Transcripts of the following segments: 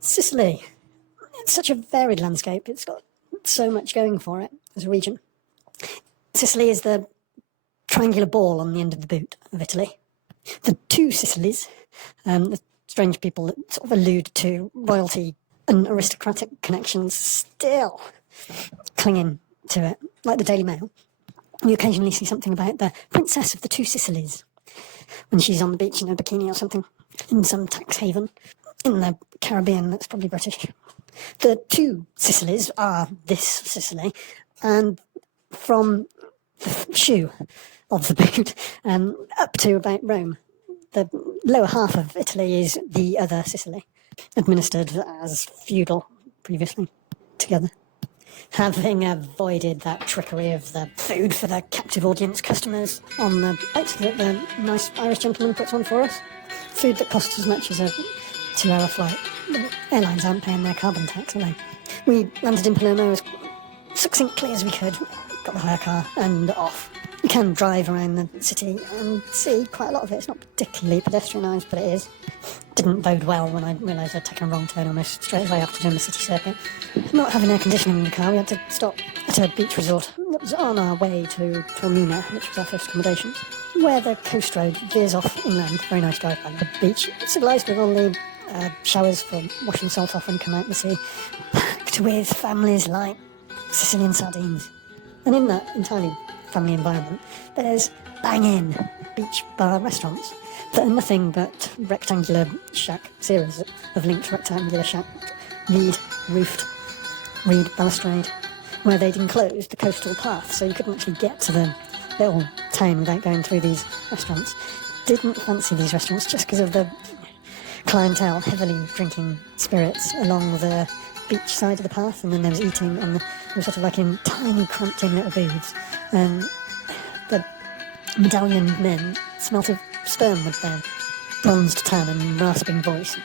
Sicily. It's such a varied landscape. It's got so much going for it as a region. Sicily is the triangular ball on the end of the boot of Italy. The two Sicilies, the strange people that sort of allude to royalty and aristocratic connections still clinging to it, like the Daily Mail. You occasionally see something about the Princess of the Two Sicilies when she's on the beach in a bikini or something in some tax haven in the Caribbean that's probably British. The two Sicilies are this Sicily, and from the shoe of the boot up to about Rome, the lower half of Italy is the other Sicily, administered as feudal previously together. Having avoided that trickery of the food for the captive audience customers on the boat that the nice Irish gentleman puts on for us, food that costs as much as a 2-hour flight. The airlines aren't paying their carbon tax, are they? We landed in Palermo as succinctly as we could, got the hire car and off. You can drive around the city and see quite a lot of it. It's not particularly pedestrianised, but it is. Didn't bode well when I realised I'd taken a wrong turn almost straight away after doing the city circuit. Not having air conditioning in the car, we had to stop at a beach resort that was on our way to Toarmina, which was our first accommodation, where the coast road veers off inland. Very nice drive by the beach. Civilised with all the showers for washing salt off and come out the sea, packed with families like Sicilian sardines. And in that entirely family environment, there's banging beach bar restaurants that are nothing but rectangular shack series of linked rectangular shack, reed roofed, reed balustrade, where they'd enclosed the coastal path so you couldn't actually get to the little town without going through these restaurants. Didn't fancy these restaurants just because of the clientele heavily drinking spirits along the beach side of the path, and then there was eating on the sort of like in tiny cramped in little booths. The medallion men smelt of sperm with their bronzed tan and rasping voice.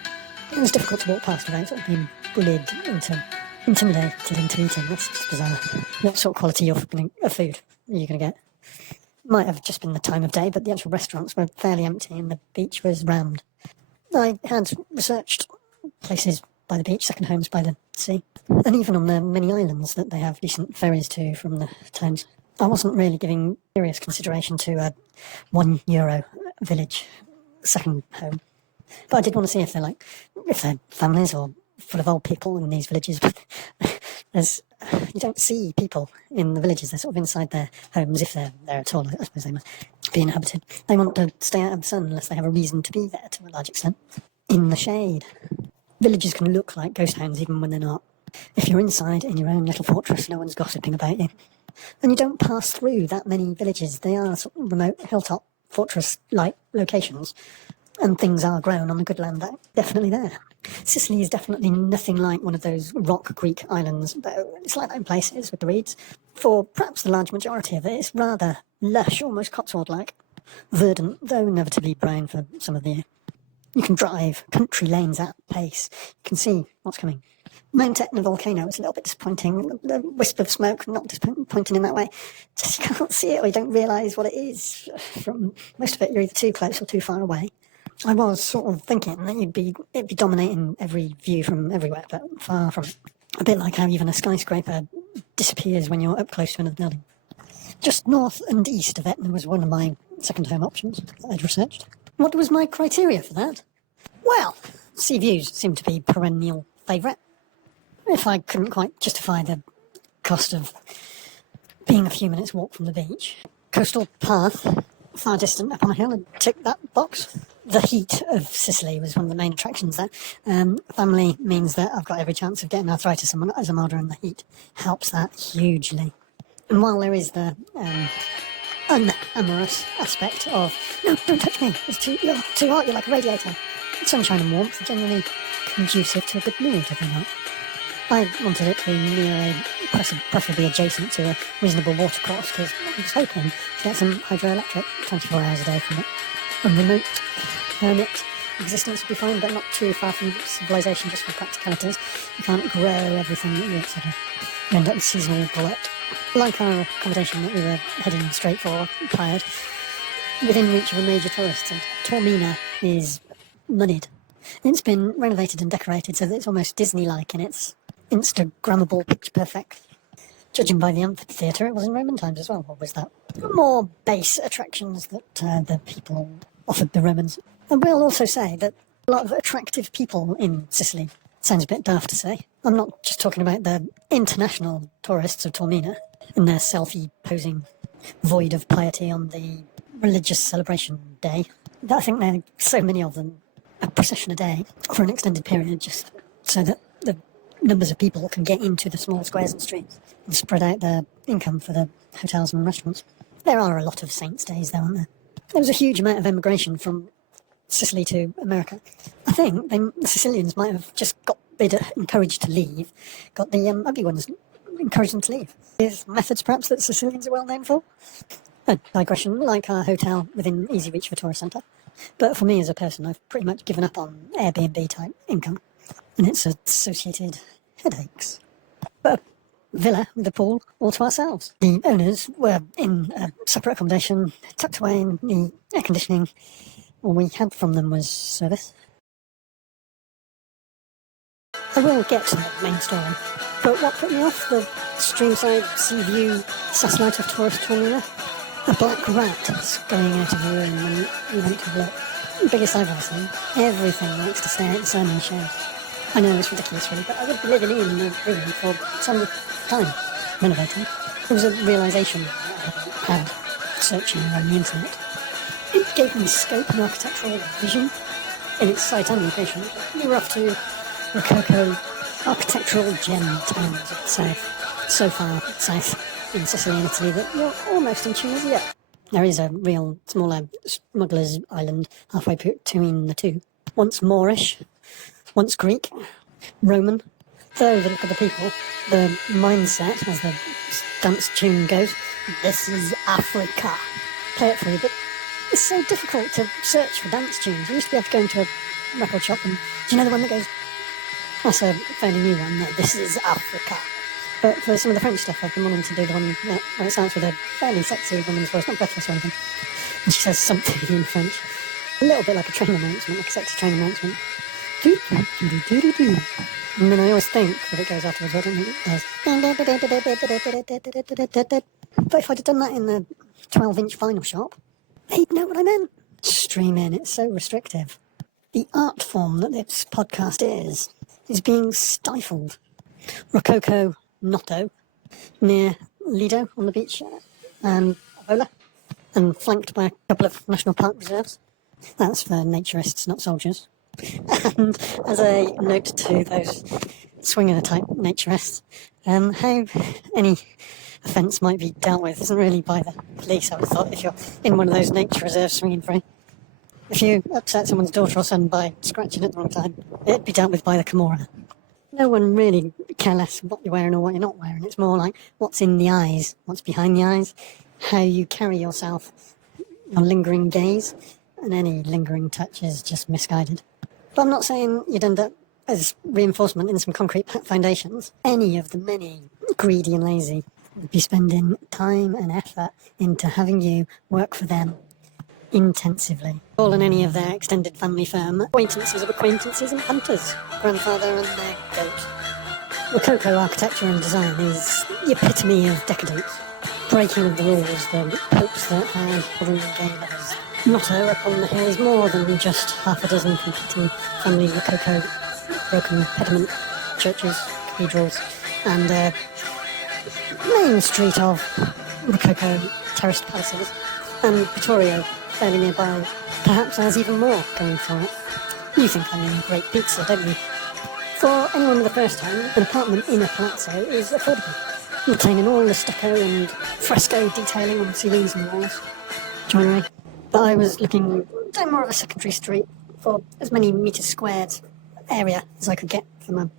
It was difficult to walk past without sort of being bullied into, intimidated into eating. That's just bizarre. What sort of quality of food are you going to get? Might have just been the time of day, but the actual restaurants were fairly empty and the beach was rammed. I had researched places by the beach, second homes by the sea, and even on the many islands that they have decent ferries to from the towns. I wasn't really giving serious consideration to a €1 village second home, but I did want to see if they're families or full of old people in these villages. You don't see people in the villages. They're sort of inside their homes, if they're there at all. I suppose they must be inhabited. They want to stay out of the sun unless they have a reason to be there to a large extent. In the shade. Villages can look like ghost towns even when they're not. If you're inside in your own little fortress, no one's gossiping about you. And you don't pass through that many villages. They are sort of remote hilltop fortress-like locations, and things are grown on the good land that's definitely there. Sicily is definitely nothing like one of those rock Greek islands, though it's like that in places with the reeds. For perhaps the large majority of it, it's rather lush, almost Cotswold-like. Verdant, though inevitably brown for some of the year. You can drive country lanes at pace. You can see what's coming. Mount Etna volcano is a little bit disappointing. The wisp of smoke, not disappointing in that way. Just you can't see it or you don't realise what it is. From most of it, you're either too close or too far away. I was sort of thinking that it'd be dominating every view from everywhere, but far from it. A bit like how even a skyscraper disappears when you're up close to another building. Just north and east of Etna was one of my second home options that I'd researched. What was my criteria for that? Well, sea views seemed to be perennial favourite. If I couldn't quite justify the cost of being a few minutes walk from the beach, coastal path, far distant up on a hill, and tick that box. The heat of Sicily was one of the main attractions there. Family means that I've got every chance of getting arthritis as I'm older, and the heat helps that hugely. And while there is the unamorous aspect of, no, don't touch me, you're too hot, you're like a radiator. Sunshine and warmth are generally conducive to a good mood, are they not? I wanted it to be near preferably adjacent to a reasonable watercourse, because I was hoping to get some hydroelectric 24 hours a day from it. A remote hermit existence would be fine, but not too far from civilization, just for practicalities. You can't grow everything that you sort of end up with seasonal glut. Like our accommodation that we were heading straight for, tired, within reach of a major tourist centre. Toarmina is moneyed. It's been renovated and decorated so that it's almost Disney-like in its Instagrammable, picture-perfect. Judging by the amphitheatre, it was in Roman times as well. What was that? More base attractions that the people offered the Romans. And we'll also say that a lot of attractive people in Sicily. Sounds a bit daft to say. I'm not just talking about the international tourists of Toarmina and their selfie-posing void of piety on the religious celebration day. I think there are so many of them, a procession a day for an extended period, just so that the numbers of people can get into the small squares and streets and spread out their income for the hotels and restaurants. There are a lot of saints' days, though, aren't there? There was a huge amount of emigration from Sicily to America. I think the Sicilians might have just got encouraged to leave, got the ugly ones encouraged them to leave. There's methods, perhaps, that Sicilians are well known for. A digression, like our hotel within easy reach for tourist centre. But for me as a person, I've pretty much given up on Airbnb type income and its associated headaches. But a villa with a pool all to ourselves. The owners were in a separate accommodation, tucked away in the air conditioning. All we had from them was service. I will get to the main story, but what put me off the streamside sea view satellite of tourist Toarmina? A black rat scurrying out of the room when you went to look. The biggest I've ever seen. Everything likes to stay outside in the shade. I know it's ridiculous really, but I would be living in the room for some time, renovating. It was a realisation that I had searching around the internet. It gave me scope and architectural vision in its site and location. We were off to Rococo architectural gem towns of the south, so far south in Sicily and Italy that you're almost in Tunisia. There is a real smaller smuggler's island halfway between the two. Once Moorish, once Greek, Roman. Though the look of the people, the mindset, as the dance tune goes, this is Africa. Play it for you, but it's so difficult to search for dance tunes. You used to be able to go into a record shop and, do you know the one that goes, that's a fairly new one, no, this is Africa. But for some of the French stuff, I've been wanting to do the one where it starts with a fairly sexy woman's voice, not breathless or anything. And she says something in French. A little bit like a train announcement, like a sexy train announcement. Do, do, do, do, do, do. And then I always think that it goes afterwards, I don't think it does. But if I'd have done that in the 12-inch vinyl shop, they'd know what I meant. Stream in, it's so restrictive. The art form that this podcast is being stifled. Rococo Noto, near Lido on the beach, and Avola, and flanked by a couple of national park reserves. That's for naturists, not soldiers. And as a note to those swinger-type naturists, how any offence might be dealt with isn't really by the police, I would have thought, if you're in one of those nature reserves swinging free. If you upset someone's daughter or son by scratching at the wrong time, it'd be dealt with by the Camorra. No one really care less what you're wearing or what you're not wearing. It's more like what's in the eyes, what's behind the eyes, how you carry yourself, your lingering gaze, and any lingering touch is just misguided. But I'm not saying you'd end up as reinforcement in some concrete foundations. Any of the many greedy and lazy would be spending time and effort into having you work for them intensively. All in any of their extended family firm, acquaintances of acquaintances and hunters, grandfather and their goat. Rococo architecture and design is the epitome of decadence, breaking of the rules, the popes that had wooden gay lovers. Motto upon the hill is more than just half a dozen competing family Rococo broken pediment churches, cathedrals, and main street of Rococo terraced palaces, and Vittoria fairly nearby, perhaps has even more going for it. You think I mean great pizza, don't you? For anyone with a first home, an apartment in a palazzo is affordable, retaining all the stucco and fresco detailing on the ceilings and walls, joinery. But I was looking down more of a secondary street for as many metres squared area as I could get for my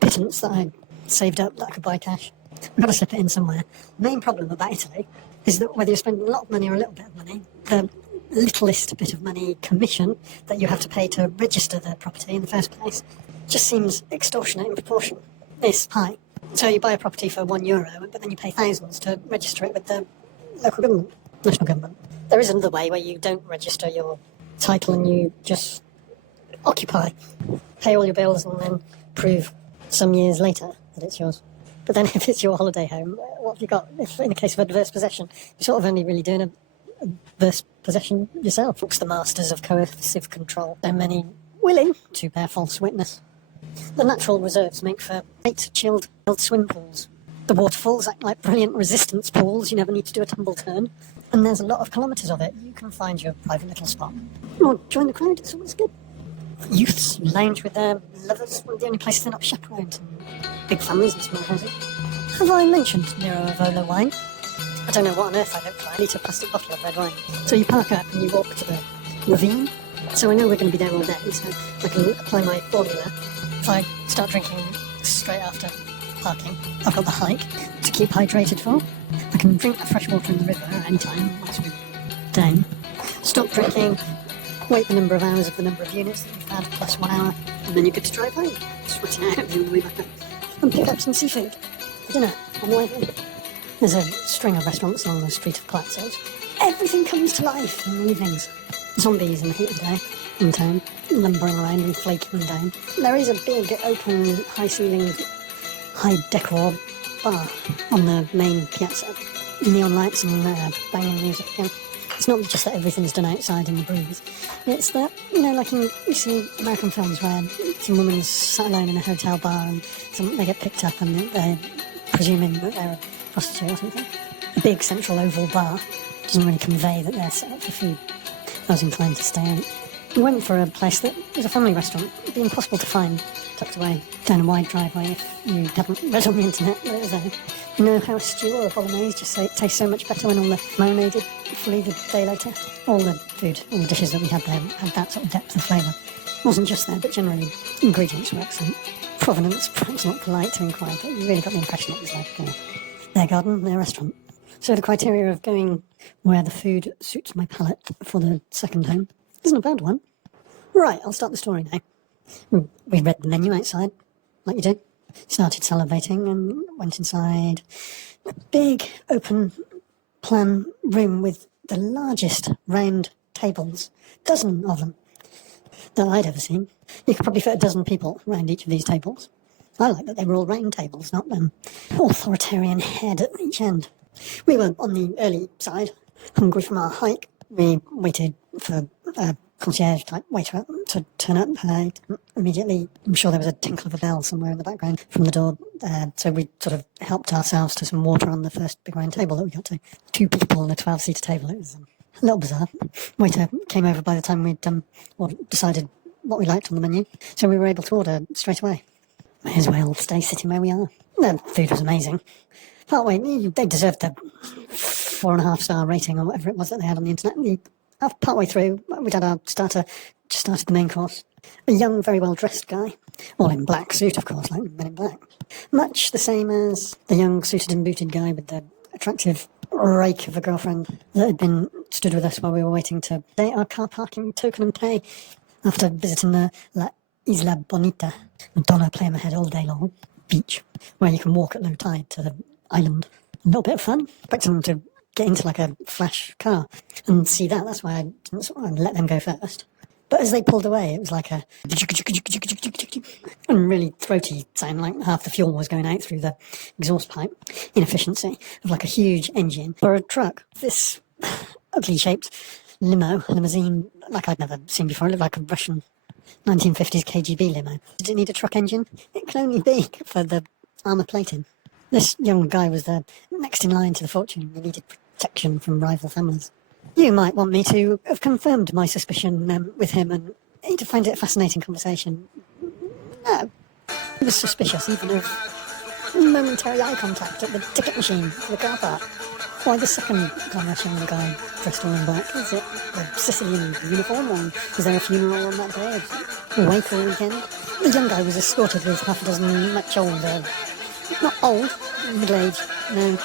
pittance that I'd saved up that I could buy cash. I've got to slip it in somewhere. The main problem about Italy is that whether you're spending a lot of money or a little bit of money, the littlest bit of money commission that you have to pay to register the property in the first place just seems extortionate in proportion. It's high. So you buy a property for €1, but then you pay thousands to register it with the local government, national government. There is another way where you don't register your title and you just occupy, pay all your bills, and then prove some years later that it's yours. But then if it's your holiday home, what have you got? If in the case of adverse possession, you're sort of only really doing adverse possession yourself. It's the masters of coercive control. So many willing to bear false witness. The natural reserves make for great chilled swim pools. The waterfalls act like brilliant resistance pools. You never need to do a tumble turn. And there's a lot of kilometres of it. You can find your private little spot. Or join the crowd, it's always good. Youths lounge with their lovers. Well, the only places they're not chaperoned. Big families and small houses. Have I mentioned Nero wine? I don't know what on earth I look like. I need a plastic bottle of red wine. So you park up and you walk to the ravine. So I know we're going to be there all day, so I can apply my formula. If I start drinking straight after parking, I've got the hike to keep hydrated for. I can drink the fresh water in the river at any time once we're down. Stop drinking, wait the number of hours of the number of units that you've had, plus 1 hour, and then you're good to drive home. Sweating out of your way back up. And pick up some seafood for dinner on the way home. There's a string of restaurants along the street of Palazzos. Everything comes to life in the evenings. Zombies in the heat of the day, in town, lumbering around and flaking down. There is a big, open, high-ceilinged, high-decor bar on the main piazza. Neon lights and banging music again. It's not just that everything's done outside in the breeze. It's that, like you see American films where some woman's sat alone in a hotel bar and they get picked up and they're presuming that they're a prostitute or something. A big central oval bar doesn't really convey that they're set up for food. I was inclined to stay out. We went for a place that was a family restaurant. It'd be impossible to find, tucked away down a wide driveway if you hadn't read on the internet that it was there. You know how a stew or a bolognese just tastes so much better when all the marinated fully the day later? All the food, all the dishes that we had there had that sort of depth of flavour. It wasn't just there, but generally ingredients were excellent. Provenance, perhaps not polite to inquire, but you really got the impression it was like their garden, their restaurant. So the criteria of going where the food suits my palate for the second home isn't a bad one. Right, I'll start the story now. We read the menu outside, like you do. Started salivating and went inside a big open plan room with the largest round tables, dozen of them, that I'd ever seen. You could probably fit a dozen people around each of these tables. I like that they were all round tables, not authoritarian head at each end. We were on the early side, hungry from our hike. We waited for a concierge-type waiter to turn up. Immediately, I'm sure there was a tinkle of a bell somewhere in the background from the door. So we sort of helped ourselves to some water on the first big round table that we got to. 2 people on a 12-seater table. It was a little bizarre. Waiter came over by the time we'd decided what we liked on the menu. So we were able to order straight away. May as well stay sitting where we are. The food was amazing. Partway, they deserved the 4.5-star rating or whatever it was that they had on the internet. Partway through, we'd had our starter, just started the main course. A young, very well-dressed guy, all in black suit, of course, like Men in Black. Much the same as the young suited and booted guy with the attractive rake of a girlfriend that had been stood with us while we were waiting to pay our car parking token and pay after visiting the La Isla Bonita, Madonna playing the head all day long, beach, where you can walk at low tide to the island. A little bit of fun. Expecting them to get into like a flash car and see that. That's why I didn't sort of let them go first. But as they pulled away, it was like a and really throaty sound, like half the fuel was going out through the exhaust pipe. Inefficiency of like a huge engine or a truck. This ugly shaped limousine, like I'd never seen before. It looked like a Russian 1950s KGB limo. Did it need a truck engine? It can only be for the armour plating. This young guy was the next in line to the fortune. He needed protection from rival families. You might want me to have confirmed my suspicion with him, and he'd find it a fascinating conversation. No. He was suspicious even of momentary eye contact at the ticket machine for the car park. Why the second time I saw the guy dressed all in black? Is it a Sicilian uniform, or is there a funeral on that day? A wake or weekend? The young guy was escorted with half a dozen much older, not old, middle-aged, no,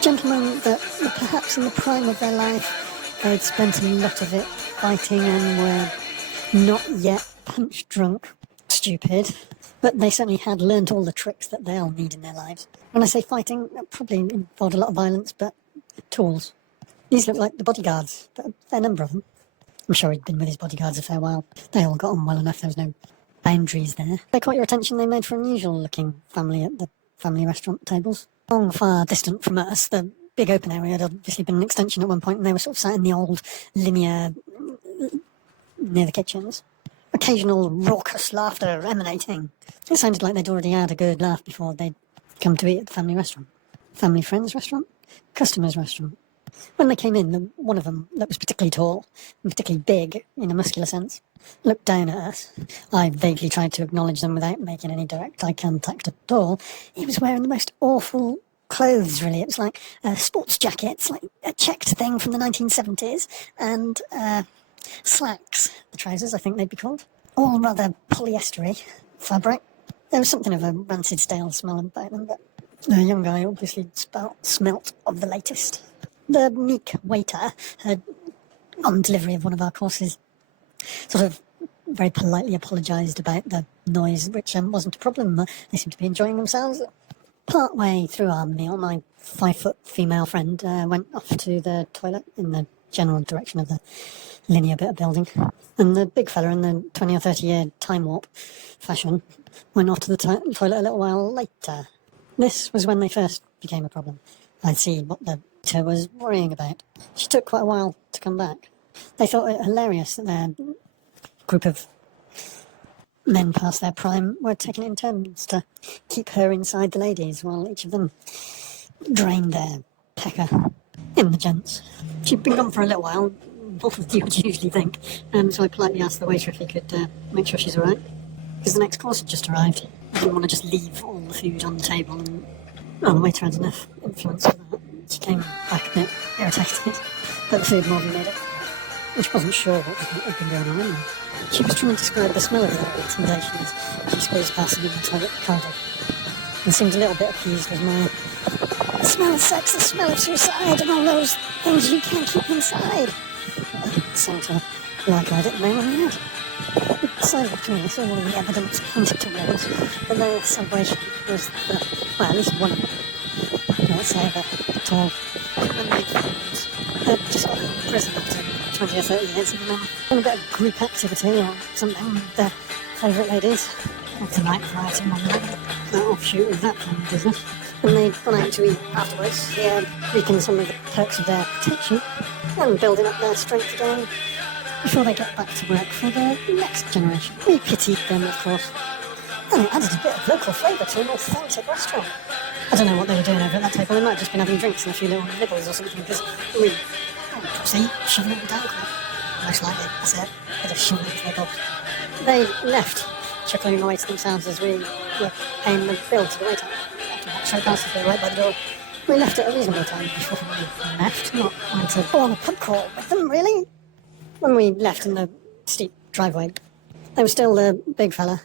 gentlemen that were perhaps in the prime of their life. They'd spent a lot of it fighting and were not yet punch drunk. Stupid. But they certainly had learnt all the tricks that they'll need in their lives. When I say fighting, it probably involved a lot of violence, but tools. These look like the bodyguards, but a fair number of them. I'm sure he'd been with his bodyguards a fair while. They all got on well enough, there was no boundaries there. They caught your attention, they made for an unusual-looking family at the family restaurant tables. Long, far distant from us, the big open area had obviously been an extension at one point, and they were sort of sat in the old linear near the kitchens. Occasional raucous laughter emanating. It sounded like they'd already had a good laugh before they'd come to eat at the family restaurant. Family friends restaurant? Customers restaurant. When they came in, one of them, that was particularly tall and particularly big in a muscular sense, looked down at us. I vaguely tried to acknowledge them without making any direct eye contact at all. He was wearing the most awful clothes, really. It was like a sports jacket, it's like a checked thing from the 1970s, and slacks, the trousers, I think they'd be called. All rather polyestery fabric. There was something of a rancid, stale smell about them, but the young guy obviously smelt of the latest. The meek waiter had, on delivery of one of our courses, sort of very politely apologised about the noise, which wasn't a problem. They seemed to be enjoying themselves. Part way through our meal, my 5-foot female friend went off to the toilet in the general direction of the linear bit of building, and the big fella in the 20 or 30 year time warp fashion went off to the toilet a little while later. This was when they first became a problem. I'd see what the waiter was worrying about. She took quite a while to come back. They thought it hilarious that their group of men past their prime were taking it in turns to keep her inside the ladies while each of them drained their pecker in the gents. She'd been gone for a little while, more than you would usually think, so I politely asked the waiter if he could make sure she's alright, because the next course had just arrived. I didn't want to just leave all the food on the table, and the waiter had enough influence for that. She came back a bit irritated, but the food more than made it, and she wasn't sure what had been going on anyway. She was trying to describe the smell of their intimidation as she squeezed past them in the toilet corridor, and seemed a little bit appeased with my "the smell of sex, the smell of suicide, and all those things you can't keep inside." It sounded like I didn't know what he had. Besides between us, all of the evidence pointed towards that their celebration was well, at least one of them, let's say the tall unmarried families, had just got out of prison after 20 or 30 years, and on a bit of group activity or something with their favourite ladies, of the night variety one night, that offshoot of that kind of business. And they'd gone out to eat afterwards, reaping some of the perks of their protection and building up their strength again before they get back to work for the next generation. We pitied them, of course, and it added a bit of local flavour to an authentic restaurant. I don't know what they were doing over at that table. They might have just been having drinks and a few little nibbles or something, because we, see, shoving it down quick. Most likely, that's it. They just shoved it into their gobs. They left, chuckling away to themselves as we were paying the bill to the waiter. Straight past us, right by the door. We left at a reasonable time before we left, not went to go on a pub crawl with them, really. When we left in the steep driveway, there was still the big fella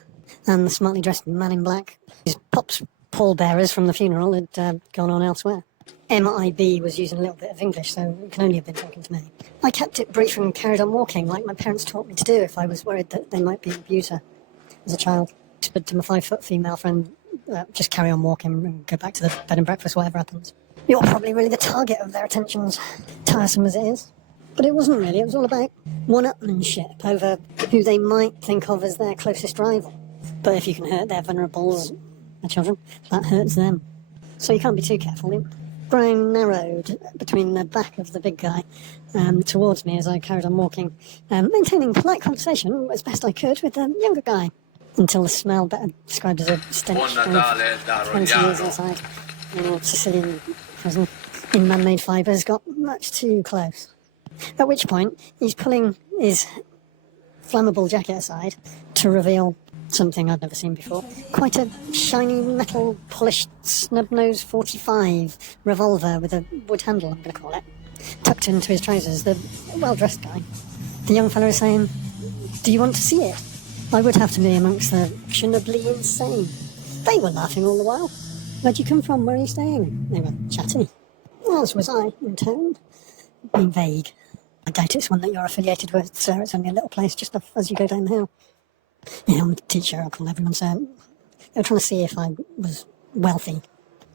and the smartly dressed man in black. His pop's pallbearers from the funeral had gone on elsewhere. MIB was using a little bit of English, so it can only have been talking to me. I kept it brief and carried on walking, like my parents taught me to do if I was worried that they might be an abuser as a child. I whispered to my 5-foot female friend, just carry on walking and go back to the bed and breakfast, whatever happens. You're probably really the target of their attentions, tiresome as it is. But it wasn't really, it was all about one-upmanship over who they might think of as their closest rival. But if you can hurt their vulnerables, their children, that hurts them. So you can't be too careful. Brown narrowed between the back of the big guy towards me as I carried on walking, maintaining polite conversation as best I could with the younger guy, until the smell, better described as a stench of 20 years inside in a Sicilian prison in man-made fibres, got much too close. At which point, he's pulling his flammable jacket aside to reveal something I'd never seen before. Quite a shiny metal polished snub-nose 45 revolver with a wood handle, I'm going to call it, tucked into his trousers. The well-dressed guy. The young fellow is saying, "Do you want to see it?" I would have to be amongst the fashionably insane. They were laughing all the while. "Where'd you come from? Where are you staying?" They were chatty. As was I, in turn, being vague. "I doubt it's one that you're affiliated with, sir. It's only a little place just off as you go down the hill." "Yeah, I'm a teacher, I'll call everyone, sir." They were trying to see if I was wealthy,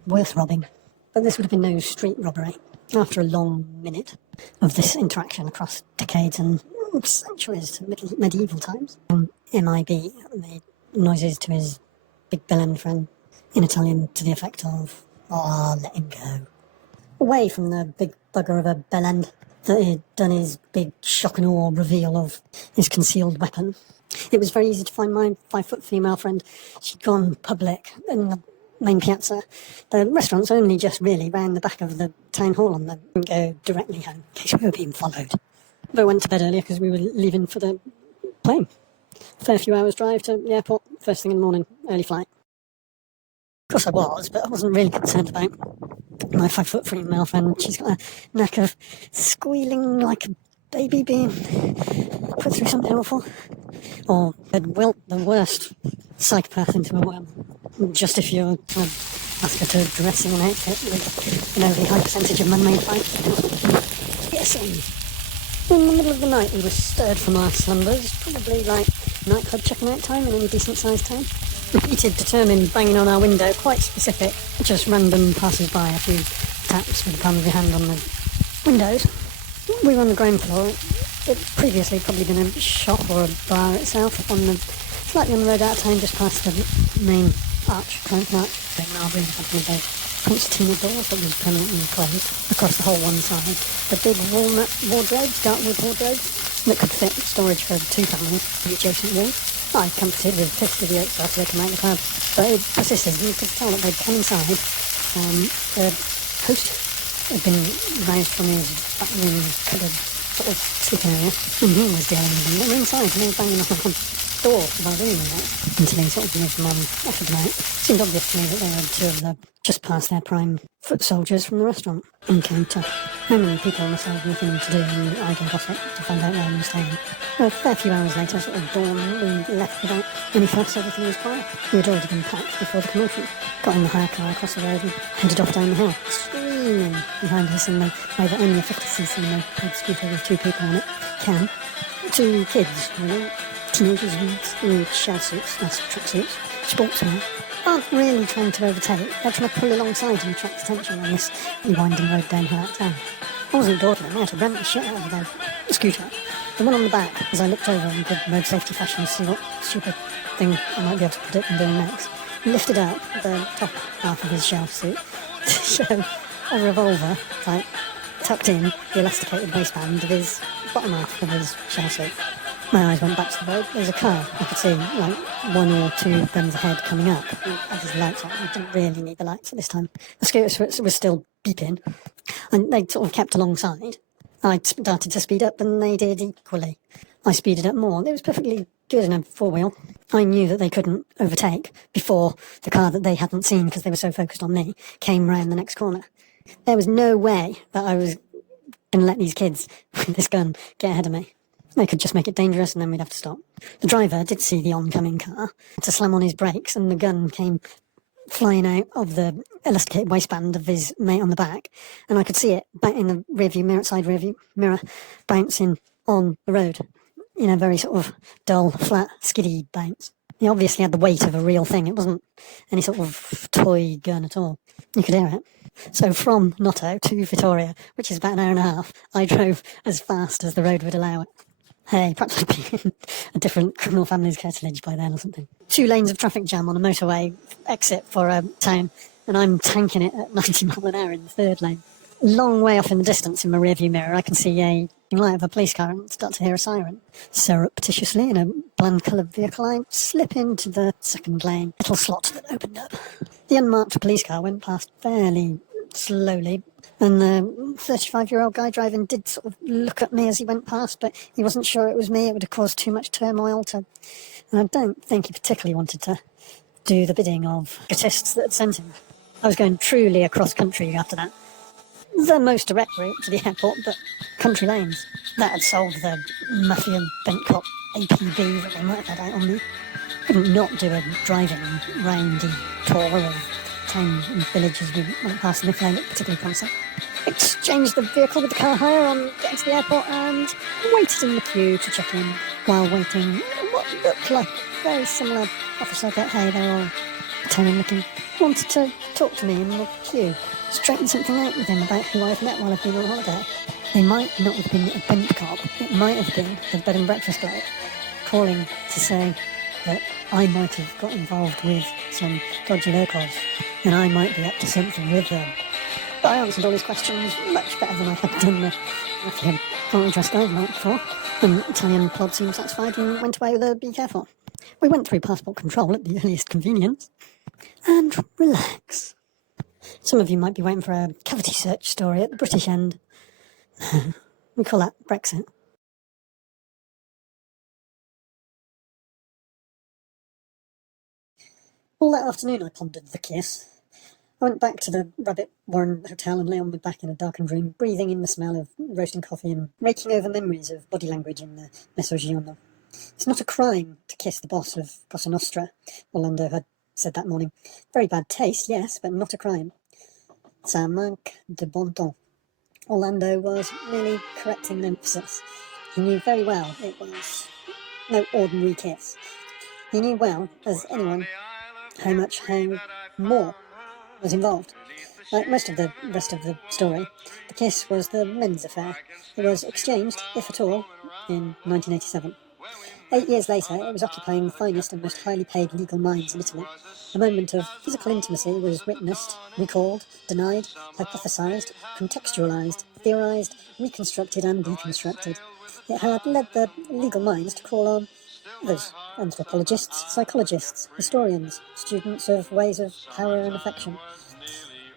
worth robbing. But this would have been no street robbery. After a long minute of this interaction across decades and centuries to medieval times. MIB made noises to his big bellend friend in Italian to the effect of, "Oh, let him go." Away from the big bugger of a bellend that he'd done his big shock and awe reveal of his concealed weapon, it was very easy to find my 5-foot female friend. She'd gone public in the main piazza. The restaurant's only just really round the back of the town hall and didn't go directly home in case we were being followed. But I went to bed earlier because we were leaving for the plane. Fair few hours drive to the airport, first thing in the morning, early flight. Of course I was, but I wasn't really concerned about my 5-foot female friend. She's got a knack of squealing like a baby being put through something awful. Or had wilt the worst psychopath into a worm. Just if you're trying to ask her to dress in an outfit with an overly high percentage of man-made fights. Yes, in the middle of the night we were stirred from our slumbers, probably like nightclub checking out time in any decent sized town. Repeated, determined banging on our window, quite specific, just random passers-by, a few taps with the palm of your hand on the windows. We were on the ground floor. It previously probably been a shop or a bar itself, slightly on the road out of town, just past the main arch, Triumph Arch. Marbury had one of those concertina doors that was permanently closed across the whole one side. The big walnut wardrobes, dark wood wardrobes, that could fit storage for 2 families, the adjacent walls. I comforted with pissed idiots after they come out of the club, but it persisted. You could tell that they'd come inside. The host had been roused from his back room cupboard sort of sleeping area, and he was dealing with them. They were inside, and they were banging on the door of our room and that, until he sort of moved them on, offered them out. It seemed obvious to me that they were 2 of the just past their prime foot soldiers from the restaurant in Cote. How many people must have nothing to do and idle gossip to find out where we were staying? A fair few hours later, sort of dawn, we left without any fuss. Everything was quiet. We had already been packed before the commotion. Got in the hire car across the road and headed off down the hill, screaming behind us in the way that only a 50cc moped scooter with 2 people on it can. 2 kids, teenagers in shell suits, that's tracksuits, sportswear, aren't really trying to overtake. They're trying to pull alongside and attract attention on this winding road downhill out of town. I wasn't dawdling, I had to ramp the shit out of their scooter. The one on the back, as I looked over in good road safety fashion to see what stupid thing I might be able to predict them doing next, lifted up the top half of his shell suit to show a revolver, like, tucked in the elasticated waistband of his bottom half of his shell suit. My eyes went back to the road. There was a car. I could see, like, 1 or 2 guns ahead coming up. I had his lights on. I didn't really need the lights at this time. The scooter was still beeping, and they sort of kept alongside. I started to speed up, and they did equally. I speeded up more. It was perfectly good in a 4-wheel. I knew that they couldn't overtake before the car that they hadn't seen, because they were so focused on me, came round the next corner. There was no way that I was going to let these kids with this gun get ahead of me. They could just make it dangerous and then we'd have to stop. The driver did see the oncoming car, had to slam on his brakes, and the gun came flying out of the elasticated waistband of his mate on the back, and I could see it back in the side rearview mirror, bouncing on the road in a very sort of dull, flat, skiddy bounce. He obviously had the weight of a real thing. It wasn't any sort of toy gun at all. You could hear it. So from Noto to Vittoria, which is about an hour and a half, I drove as fast as the road would allow it. Hey, perhaps I'd be in a different criminal family's curtilage by then or something. 2 lanes of traffic jam on a motorway exit for a town, and I'm tanking it at 90 mile an hour in the 3rd lane. Long way off in the distance in my rearview mirror, I can see a light of a police car and start to hear a siren. Surreptitiously, in a bland-coloured vehicle, I slip into the 2nd lane, little slot that opened up. The unmarked police car went past fairly slowly, and the 35-year-old guy driving did sort of look at me as he went past, but he wasn't sure it was me. It would have caused too much turmoil and I don't think he particularly wanted to do the bidding of egotists that had sent him. I was going truly across country after that. The most direct route to the airport, but country lanes. That had solved the Mafia bent cop APB that they might have had out on me. Couldn't not do a driving roundy tour of town and villages we went past, and if they looked particularly promising. Exchanged the vehicle with the car hire on getting to the airport and waited in the queue to check in. While waiting, what looked like a very similar officer, but hey, they're all Italian looking, wanted to talk to me in the queue, straighten something out with him about who I've met while I've been on holiday. They might not have been a bent cop, it might have been the bed and breakfast bloke calling to say that I might have got involved with some dodgy locals and I might be up to something with them. But I answered all these questions much better than I had done the Mafia contrast the night before, and Italian plod seemed satisfied and went away with a be careful. We went through passport control at the earliest convenience. And relax. Some of you might be waiting for a cavity search story at the British end. We call that Brexit. All that afternoon I pondered the kiss. I went back to the Rabbit Warren Hotel and lay on my back in a darkened room, breathing in the smell of roasting coffee and raking over memories of body language in the Mezzogiorno. It's not a crime to kiss the boss of Cosa Nostra, Orlando had said that morning. Very bad taste, yes, but not a crime. Ça manque de bon ton. Orlando was merely correcting the emphasis. He knew very well it was no ordinary kiss. He knew well, as anyone, how more was involved. Like most of the rest of the story, the kiss was the men's affair. It was exchanged, if at all, in 1987. 8 years later, it was occupying the finest and most highly paid legal minds in Italy. A moment of physical intimacy was witnessed, recalled, denied, hypothesised, contextualised, theorised, reconstructed and deconstructed. It had led the legal minds to call on others, anthropologists, psychologists, historians, students of ways of power and affection.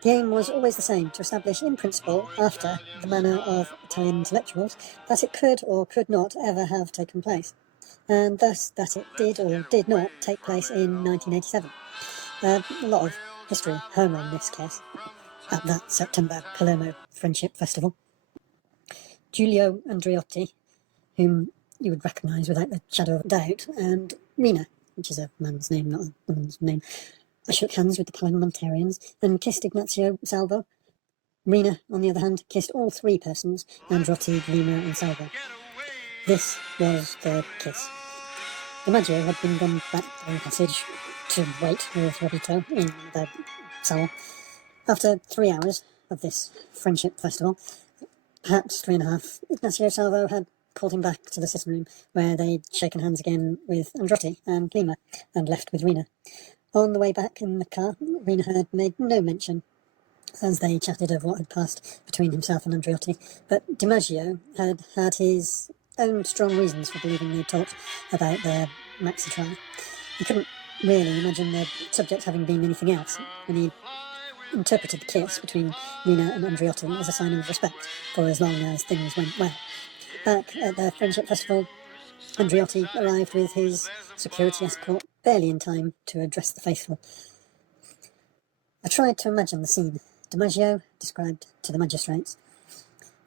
The aim was always the same, to establish in principle, after the manner of Italian intellectuals, that it could or could not ever have taken place, and thus that it did or did not take place in 1987. A lot of history hung on this case at that September Palermo Friendship Festival. Giulio Andreotti, whom you would recognise without a shadow of a doubt, and Rina, which is a man's name, not a woman's name. I shook hands with the parliamentarians and kissed Ignazio Salvo. Rina, on the other hand, kissed all three persons, Andreotti, Lima and Salvo. This was the kiss. DiMaggio had been gone back to the passage to wait with Robito in the salon. After 3 hours of this friendship festival, perhaps 3.5, Ignazio Salvo had called him back to the sitting room, where they'd shaken hands again with Andreotti and Lima, and left with Rina. On the way back in the car, Rina had made no mention, as they chatted of what had passed between himself and Andreotti, but DiMaggio had had his own strong reasons for believing they'd talked about their maxi trial. He couldn't really imagine the subject having been anything else, and he interpreted the kiss between Rina and Andreotti as a sign of respect for as long as things went well. Back at the Friendship Festival, Andreotti arrived with his security escort barely in time to address the faithful. I tried to imagine the scene. DiMaggio described to the magistrates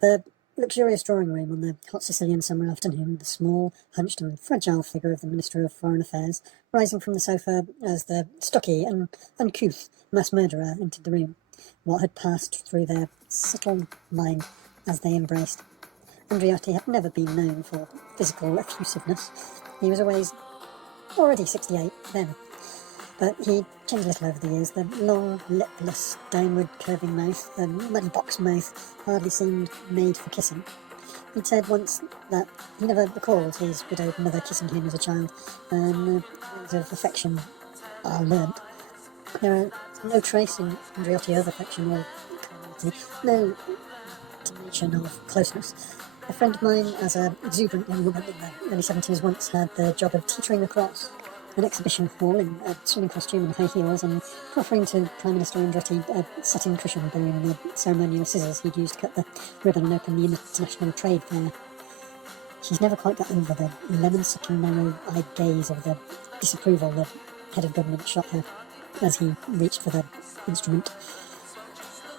the luxurious drawing room on the hot Sicilian summer afternoon, the small, hunched and fragile figure of the Minister of Foreign Affairs rising from the sofa as the stocky and uncouth mass murderer entered the room. What had passed through their subtle mind as they embraced. Andreotti had never been known for physical effusiveness. He was already 68 then. But he changed a little over the years. The long, lipless, downward curving mouth, the muddy box mouth, hardly seemed made for kissing. He'd said once that he never recalled his widowed mother kissing him as a child, and words of affection are learnt. There are no trace in Andreotti of affection or carnality, no intimation of closeness. A friend of mine, as an exuberant young woman in the early 70s, once had the job of teetering across an exhibition hall in a swimming costume and high heels, and proffering to Prime Minister Andreotti a satin cushion bearing the ceremonial scissors he'd used to cut the ribbon and open the international trade fair. She's never quite got over the lemon-sucking, narrow-eyed gaze of the disapproval the head of government shot her as he reached for the instrument.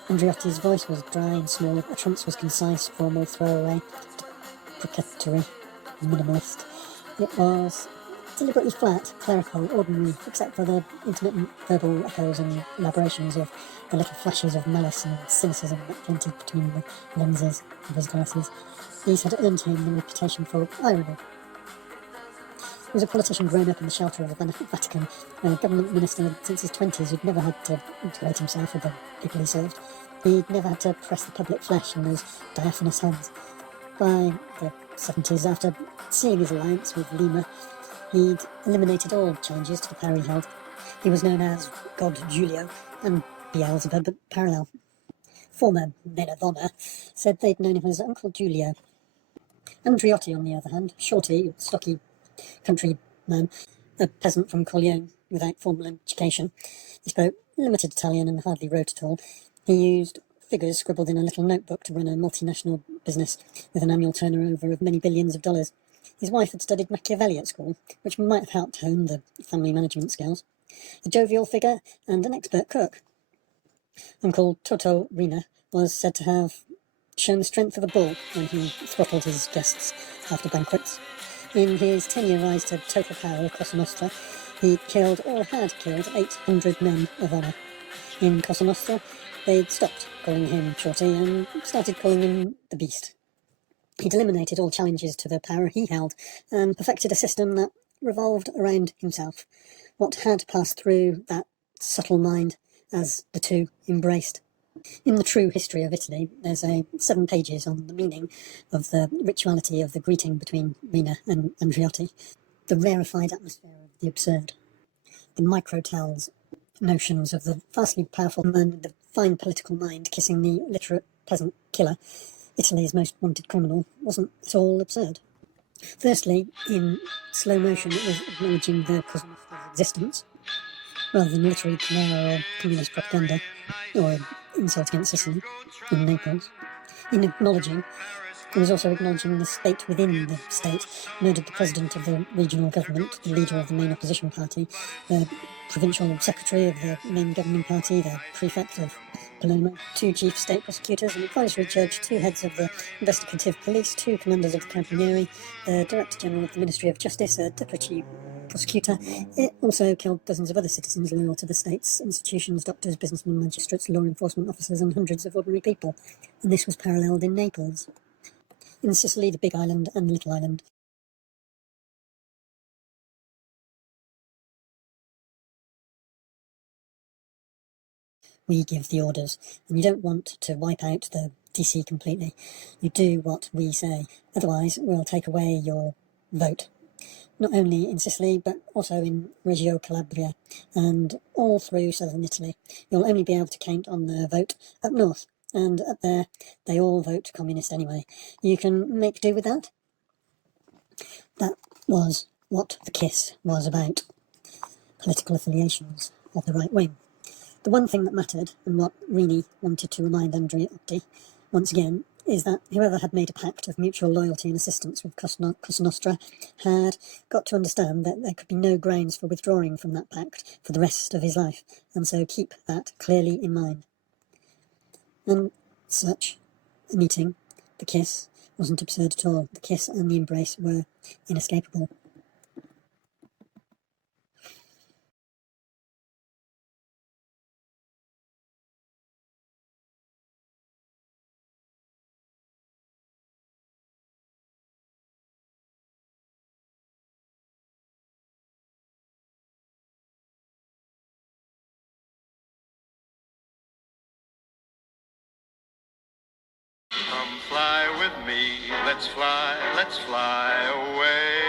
Andreotti's voice was dry and small, utterance was concise, formal, throwaway, deprecatory, minimalist. It was deliberately flat, clerical, ordinary, except for the intermittent verbal echoes and elaborations of the little flashes of malice and cynicism that glinted between the lenses of his glasses. These had earned him the reputation for irony. He was a politician grown up in the shelter of the Vatican, a government minister since his 20s who'd never had to integrate himself with the people he served. He'd never had to press the public flesh in those diaphanous hands. By the 70s, after seeing his alliance with Lima, he'd eliminated all challenges to the power he held. He was known as God Giulio and Beelzebub Parallel. Former men of honour said they'd known him as Uncle Giulio. Andreotti, on the other hand, shorty, stocky country man, a peasant from Corleone without formal education. He spoke limited Italian and hardly wrote at all. He used figures scribbled in a little notebook to run a multinational business with an annual turnover of many billions of dollars. His wife had studied Machiavelli at school, which might have helped hone the family management skills. A jovial figure and an expert cook. Uncle Toarmina was said to have shown the strength of a bull when he throttled his guests after banquets. In his 10-year rise to total power across Nostra, he killed or had killed 800 men of honour. In Cosa Nostra, they'd stopped calling him Shorty and started calling him the Beast. He'd eliminated all challenges to the power he held and perfected a system that revolved around himself. What had passed through that subtle mind as the two embraced. In the true history of Italy, there's 7 pages on the meaning of the rituality of the greeting between Rina and Andreotti, the rarefied atmosphere of the absurd, the micro-tells notions of the vastly powerful man with the fine political mind kissing the literate peasant killer, Italy's most wanted criminal, wasn't at all absurd. Firstly, in slow motion, it was acknowledging the Cosa Nostra's existence, rather than literary chimera or communist propaganda, or an insult against Sicily in Naples. In acknowledging, it was also acknowledging the state within the state, noted the president of the regional government, the leader of the main opposition party, the provincial secretary of the main governing party, the prefect of Palermo, 2 chief state prosecutors, an advisory judge, 2 heads of the investigative police, 2 commanders of the Carabinieri, the director general of the Ministry of Justice, a deputy prosecutor. It also killed dozens of other citizens loyal to the state's institutions, doctors, businessmen, magistrates, law enforcement officers, and hundreds of ordinary people. And this was paralleled in Naples. In Sicily, the Big Island and the Little Island. We give the orders, and you don't want to wipe out the DC completely. You do what we say, otherwise we'll take away your vote. Not only in Sicily, but also in Reggio Calabria and all through southern Italy. You'll only be able to count on their vote up north, and up there they all vote communist anyway. You can make do with that. That was what the kiss was about. Political affiliations of the right wing. The one thing that mattered, and what Rini wanted to remind Andreotti, once again, is that whoever had made a pact of mutual loyalty and assistance with Cosa Nostra had got to understand that there could be no grounds for withdrawing from that pact for the rest of his life, and so keep that clearly in mind. And such a meeting, the kiss, wasn't absurd at all. The kiss and the embrace were inescapable. Come fly with me, let's fly away.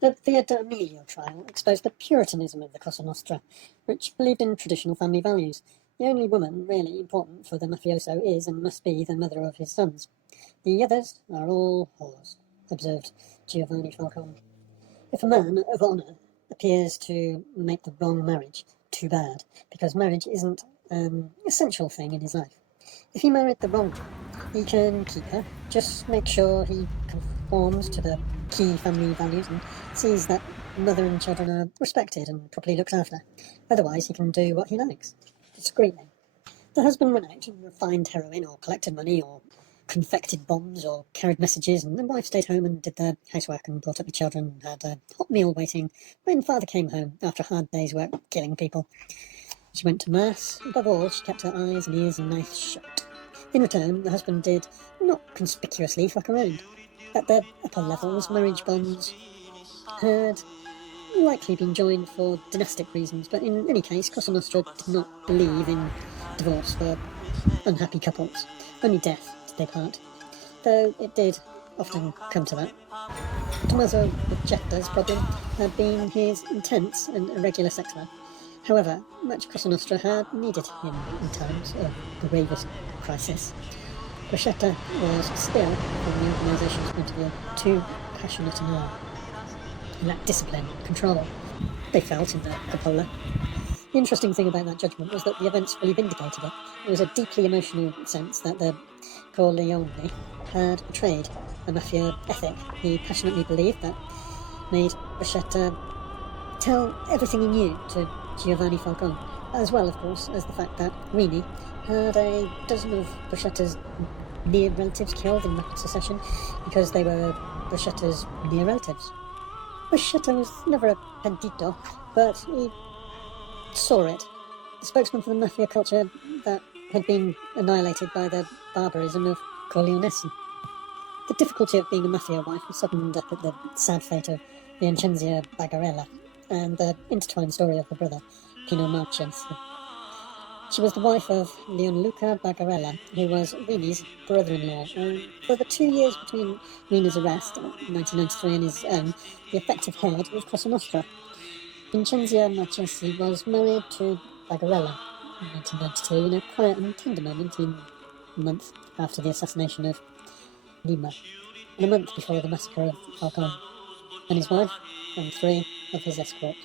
The Via d'Amelio trial exposed the puritanism of the Cosa Nostra, which believed in traditional family values. The only woman really important for the mafioso is and must be the mother of his sons. The others are all whores, observed Giovanni Falcone. If a man of honour appears to make the wrong marriage, too bad, because marriage isn't an essential thing in his life. If he married the wrong one, he can keep her, just make sure he conforms to the key family values and sees that mother and children are respected and properly looked after. Otherwise, he can do what he likes. Discreetly. The husband went out and refined heroin or collected money or confected bombs or carried messages, and the wife stayed home and did the housework and brought up the children and had a hot meal waiting when father came home after a hard day's work killing people. She went to mass. Above all, she kept her eyes and ears and mouth shut. In return, the husband did not conspicuously fuck around. At their upper levels, marriage bonds had likely been joined for dynastic reasons, but in any case, Cosa Nostra did not believe in divorce for unhappy couples. Only death did they part, though it did often come to that. Tommaso Bergetta's problem had been his intense and irregular sex life. However, much Cosa Nostra had needed him in times of gravest crisis. Bergetta was still, from the organisation's point of view, too passionate a man. He lacked discipline, control. They felt in the cupola. The interesting thing about that judgment was that the events fully vindicated it. It was a deeply emotional sense that the Corleone had betrayed the Mafia ethic he passionately believed that made Bergetta tell everything he knew to Giovanni Falcone, as well, of course, as the fact that Rini had a dozen of Bergetta's near relatives killed in rapid succession because they were Bergetta's near relatives. Bergetta was never a pentito, but he saw it. The spokesman for the Mafia culture that had been annihilated by the barbarism of Corleonessi. The difficulty of being a Mafia wife was summed up at the sad fate of Vincenzia Bagarella and the intertwined story of her brother, Pino Marchesi. She was the wife of Leonluca Bagarella, who was Rini's brother-in-law, and for the 2 years between Rini's arrest in 1993 and his own, the effective head was Cosa Nostra. Vincenzia Marchesi was married to Bagarella in 1992 in a quiet and tender moment in a month after the assassination of Lima, and a month before the massacre of Falcone, and his wife and 3 of his escorts.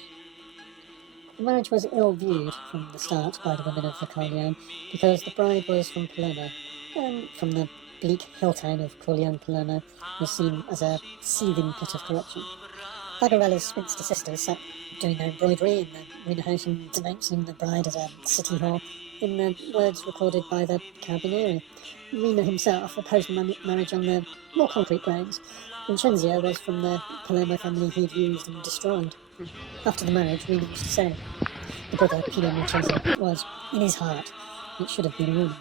The marriage was ill-viewed from the start by the women of the Corleone because the bride was from Palermo, and from the bleak hill town of Corleone, Palermo was seen as a seething pit of corruption. Bagarella's spinster sisters sat doing their embroidery in the Rina house and denouncing the bride as a city whore in the words recorded by the Carabinieri. Rina himself opposed marriage on the more concrete grounds. Vincenzia was from the Palermo family he'd used and destroyed. After the marriage, Rina used to say, the brother, Pino Marchesi, was in his heart. It should have been a woman.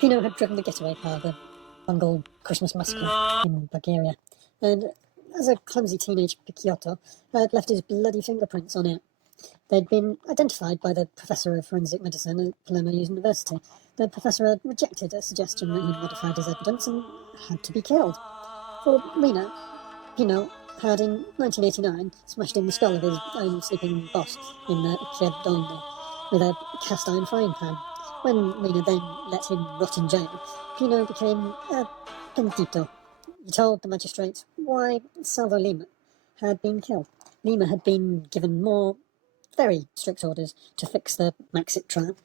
Pino had driven the getaway car, the bungled Christmas massacre in Bulgaria, and as a clumsy teenage picciotto, had left his bloody fingerprints on it. They'd been identified by the professor of forensic medicine at Palermo University. The professor had rejected a suggestion that he'd modified his evidence and had to be killed. For Rina, Pino had in 1989 smashed in the skull of his own sleeping boss in the Chiedone with a cast iron frying pan. When Rina then let him rot in jail, Pino became a pentito. He told the magistrates why Salvo Lima had been killed. Lima had been given more very strict orders to fix the Maxit trial.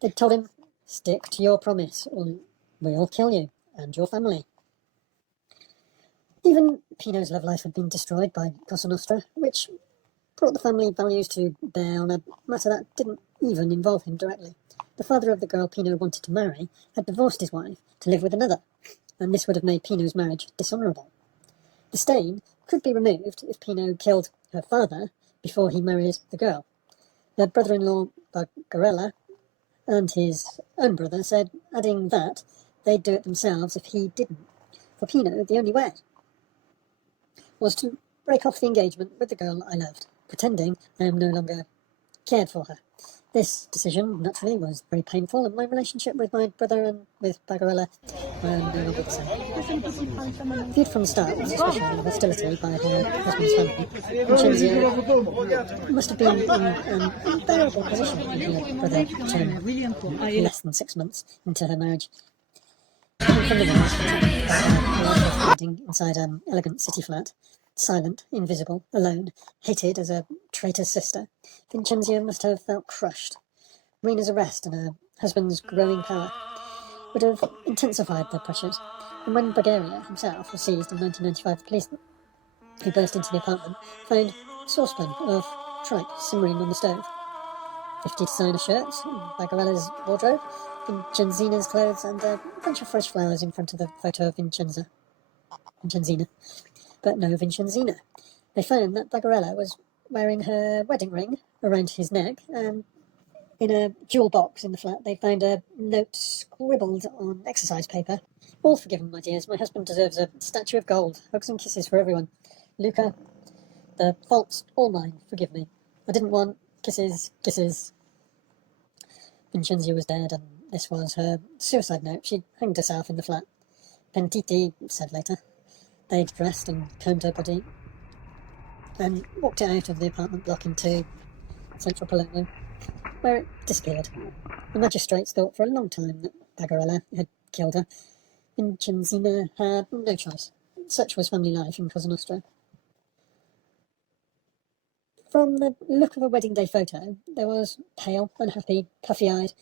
They'd told him, stick to your promise or we'll kill you and your family. Even Pino's love life had been destroyed by Cosa Nostra, which brought the family values to bear on a matter that didn't even involve him directly. The father of the girl Pino wanted to marry had divorced his wife to live with another, and this would have made Pino's marriage dishonourable. The stain could be removed if Pino killed her father before he married the girl. Their brother-in-law, Bagarella, and his own brother said, adding that they'd do it themselves if he didn't. For Pino, the only way was to break off the engagement with the girl I loved, pretending I am no longer cared for her. This decision, naturally, was very painful, and my relationship with my brother and with Bagarella were no longer the same. Viewed from the start with suspicion and hostility by her husband's family, Vincenzia must have been in an unbearable position when her brother returned less than 6 months into her marriage. From the walls, hiding inside an elegant city flat, silent, invisible, alone, hated as a traitor's sister, Vincenzia must have felt crushed. Rina's arrest and her husband's growing power would have intensified their pressures, and when Bulgaria himself was seized in 1995, the police who burst into the apartment found a saucepan of tripe simmering on the stove, 50 designer shirts, Bagarella's wardrobe, Vincenzina's clothes, and a bunch of fresh flowers in front of the photo of Vincenzina. But no Vincenzina. They found that Bagarella was wearing her wedding ring around his neck, and In a jewel box in the flat, they found a note scribbled on exercise paper. All forgiven, my dears. My husband deserves a statue of gold. Hugs and kisses for everyone. Luca, the fault's all mine. Forgive me. I didn't want kisses. Vincenzo was dead, and this was her suicide note. She'd hanged herself in the flat. Pentiti said later. They'd dressed and combed her body and walked it out of the apartment block into central Palermo, where it disappeared. The magistrates thought for a long time that Bagarella had killed her. Vincenzina had no choice. Such was family life in Cosa Nostra. From the look of a wedding day photo, there was pale, unhappy, puffy-eyed.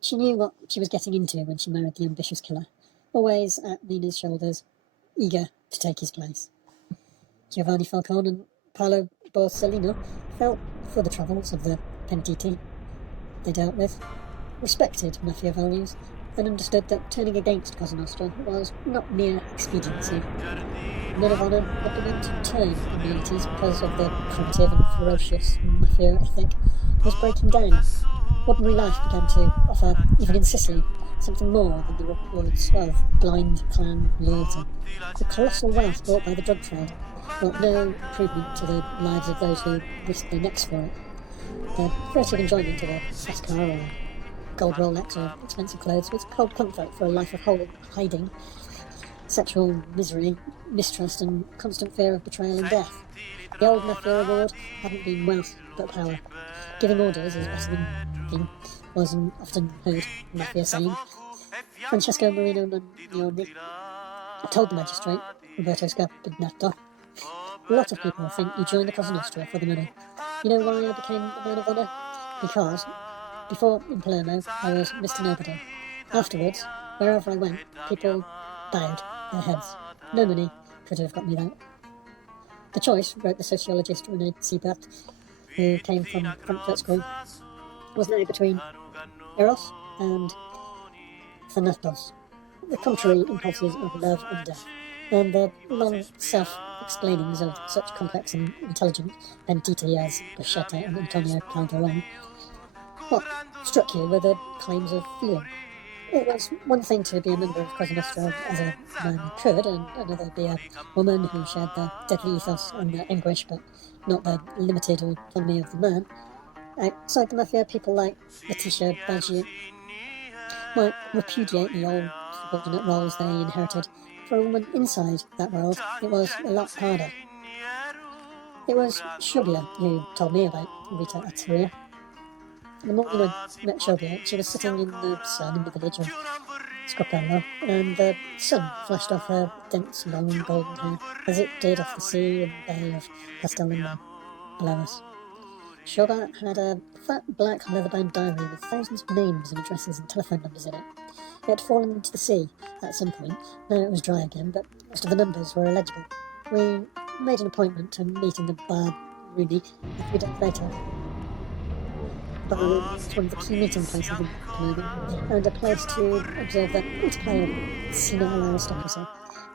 She knew what she was getting into when she married the ambitious killer, always at Nina's shoulders, eager to take his place. Giovanni Falcone and Paolo Borsellino felt for the troubles of the pentiti they dealt with, respected Mafia values, and understood that turning against Cosa Nostra was not mere expediency. Men of honour had begun to turn in the 80s because of the primitive and ferocious Mafia ethic was breaking down. Ordinary life began to offer, even in Sicily, something more than the rewards of blind clan loyalty. The colossal wealth brought by the drug trade brought no improvement to the lives of those who risked their necks for it. The furtive enjoyment of a fast car or a gold Rolex or expensive clothes was cold comfort for a life of hiding, sexual misery, mistrust and constant fear of betrayal and death. The old Mafia reward hadn't been wealth but power. Giving orders is better than being, was an often heard Mafia saying. Francesco Marino Magnoni told the magistrate, Roberto Scarpinato, a lot of people think you joined the Cosa Nostra for the money. You know why I became a man of honour? Because before in Palermo I was Mr. Nobody. Afterwards, wherever I went, people bowed their heads. No money could have got me that. The choice, wrote the sociologist René Siebert, who came from Frankfurt School, was now between Eros and Thanatos, the contrary impulses of love and death, and the long self-explainings of such complex and intelligent pentiti as Buscetta and Antonio Calderon. What struck you were the claims of feeling. It was one thing to be a member of Cosa Nostra as a man could, and another be a woman who shared the deadly ethos and the anguish, but not the limited autonomy of the man. Outside the Mafia, people like Letitia Baggi might repudiate the old subordinate roles they inherited. For a woman inside that world, it was a lot harder. It was Shobia who told me about Rita Atteria. The morning I met Shobia, she was sitting in the sun in the village of Scopello, and the sun flashed off her dense, long, golden hair, as it did off the sea and bay of Castellino below us. Shobia had a fat, black, leather-bound diary with thousands of names and addresses and telephone numbers in it. It had fallen into the sea at some point. Now it was dry again, but most of the numbers were illegible. We made an appointment to meet in the Bar Rooney a few days later. Bar Rooney was one of the key meeting places in Palermo, and a place to observe the interplay of senile aristocracy,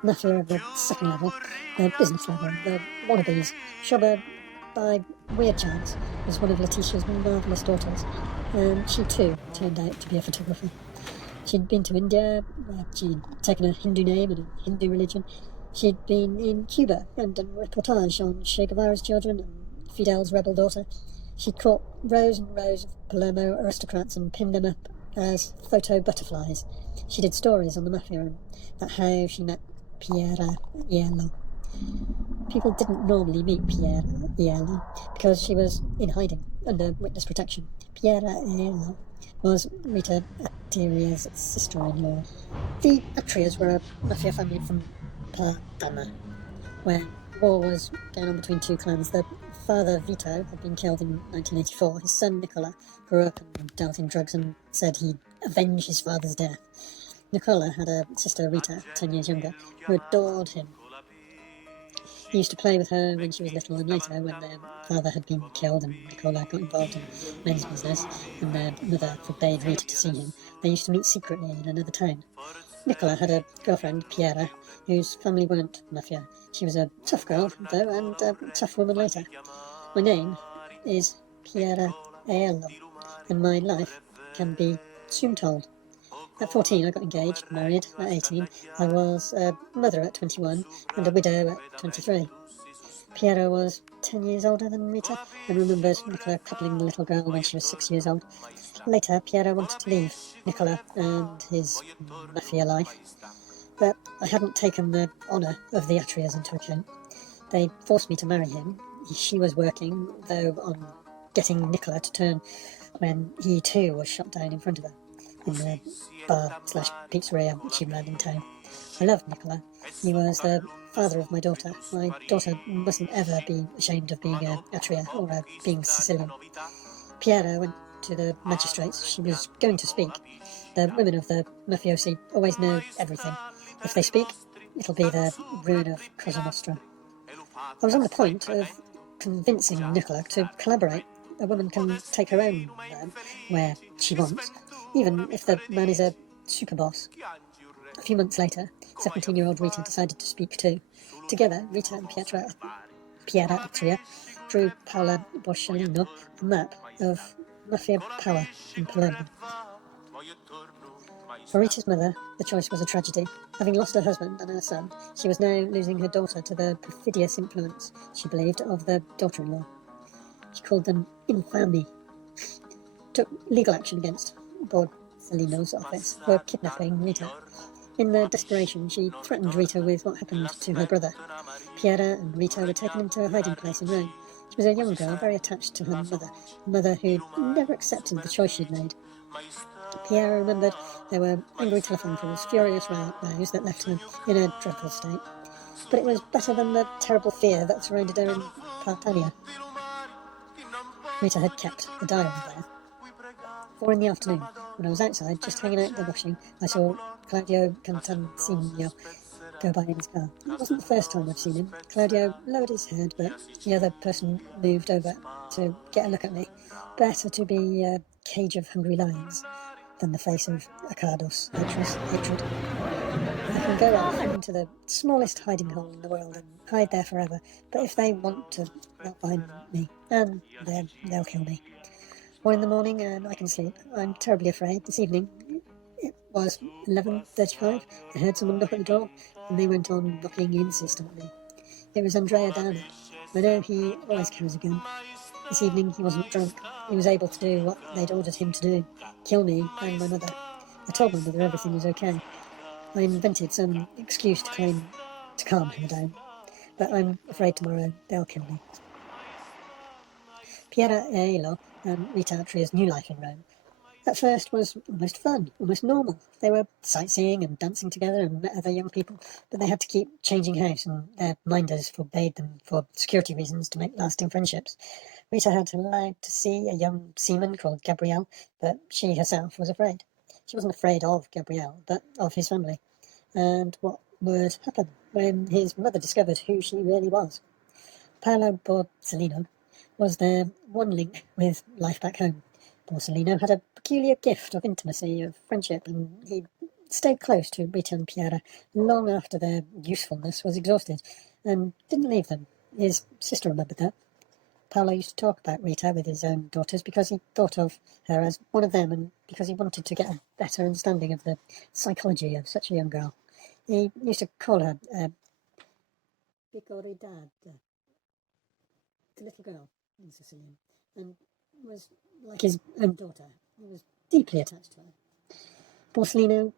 Mafia of the second level, the business level, the wannabes. Shobia, by weird chance, was one of Letitia's marvellous daughters, and she too turned out to be a photographer. She'd been to India, where she'd taken a Hindu name and a Hindu religion. She'd been in Cuba and done a reportage on Che Guevara's children and Fidel's rebel daughter. She'd caught rows and rows of Palermo aristocrats and pinned them up as photo butterflies. She did stories on the Mafia and about how she met Piera Iello. People didn't normally meet Piera Iello because she was in hiding under witness protection. Piera Iello was Rita Atteria's sister-in-law. The Attrias were a Mafia family from Padana, where war was going on between two clans. The father, Vito, had been killed in 1984. His son, Nicola, grew up and dealt in drugs and said he'd avenge his father's death. Nicola had a sister, Rita, 10 years younger, who adored him. He used to play with her when she was little, and later, when their father had been killed and Nicola got involved in men's business, and their mother forbade Rita to see him, they used to meet secretly in another town. Nicola had a girlfriend, Piera, whose family weren't Mafia. She was a tough girl, though, and a tough woman later. My name is Piera Aiello, and my life can be soon told. At 14, I got engaged, married. At 18, I was a mother at 21 and a widow at 23. Piero was 10 years older than Rita and remembered Nicola coupling the little girl when she was 6 years old. Later, Piero wanted to leave Nicola and his Mafia life, but I hadn't taken the honour of the Atrias into account. They forced me to marry him. She was working, though, on getting Nicola to turn when he too was shot down in front of her in the bar/pizzeria she ran in town. I loved Nicola. He was the father of my daughter. My daughter mustn't ever be ashamed of being a Atria or being Sicilian. Piera went to the magistrates. She was going to speak. The women of the mafiosi always know everything. If they speak, it'll be the ruin of Cosa Nostra. I was on the point of convincing Nicola to collaborate. A woman can take her own man where she wants, even if the man is a super boss. A few months later, 17-year-old Rita decided to speak too. Together, Rita and Piera Atria drew Paola Borsellino a map of Mafia power in Palermo. For Rita's mother, the choice was a tragedy. Having lost her husband and her son, she was now losing her daughter to the perfidious influence, she believed, of the daughter-in-law. She called them infami. Took legal action against Borsellino's office for kidnapping Rita. In their desperation, she threatened Rita with what happened to her brother. Piera and Rita were taken into a hiding place in Rome. She was a young girl, very attached to her mother, a mother who never accepted the choice she'd made. Piera remembered there were angry telephone calls, furious rows that left her in a dreadful state. But it was better than the terrible fear that surrounded her in Catania. Rita had kept a diary there. 4 in the afternoon, when I was outside, just hanging out the washing, I saw Claudio Cantancino go by in his car. It wasn't the first time I've seen him. Claudio lowered his head, but the other person moved over to get a look at me. Better to be a cage of hungry lions than the face of Accardos hatred. I can go off into the smallest hiding hole in the world and hide there forever, but if they want to, they'll find me, and then they'll kill me. 1 in the morning and I can sleep. I'm terribly afraid. This evening, it was 11:35. I heard someone knock at the door, and they went on knocking insistently. It was Andrea Downer. I know he always carries a gun. This evening he wasn't drunk. He was able to do what they'd ordered him to do, kill me and my mother. I told my mother everything was okay. I invented some excuse to calm her down, but I'm afraid tomorrow they'll kill me. Piera Aelo and Rita Atria's new life in Rome at first was almost fun, almost normal. They were sightseeing and dancing together and met other young people, but they had to keep changing house, and their minders forbade them, for security reasons, to make lasting friendships. Rita had allowed to see a young seaman called Gabriel, but she herself was afraid. She wasn't afraid of Gabriel, but of his family, and what would happen when his mother discovered who she really was. Paolo Borsellino was their one link with life back home. Borsellino had a peculiar gift of intimacy, of friendship, and he stayed close to Rita and Piera long after their usefulness was exhausted, and didn't leave them. His sister remembered that. Paolo used to talk about Rita with his own daughters because he thought of her as one of them, and because he wanted to get a better understanding of the psychology of such a young girl. He used to call her Picoridad, the little girl in Sicilian, and was like his own daughter. He was deeply attached to her. Borsellino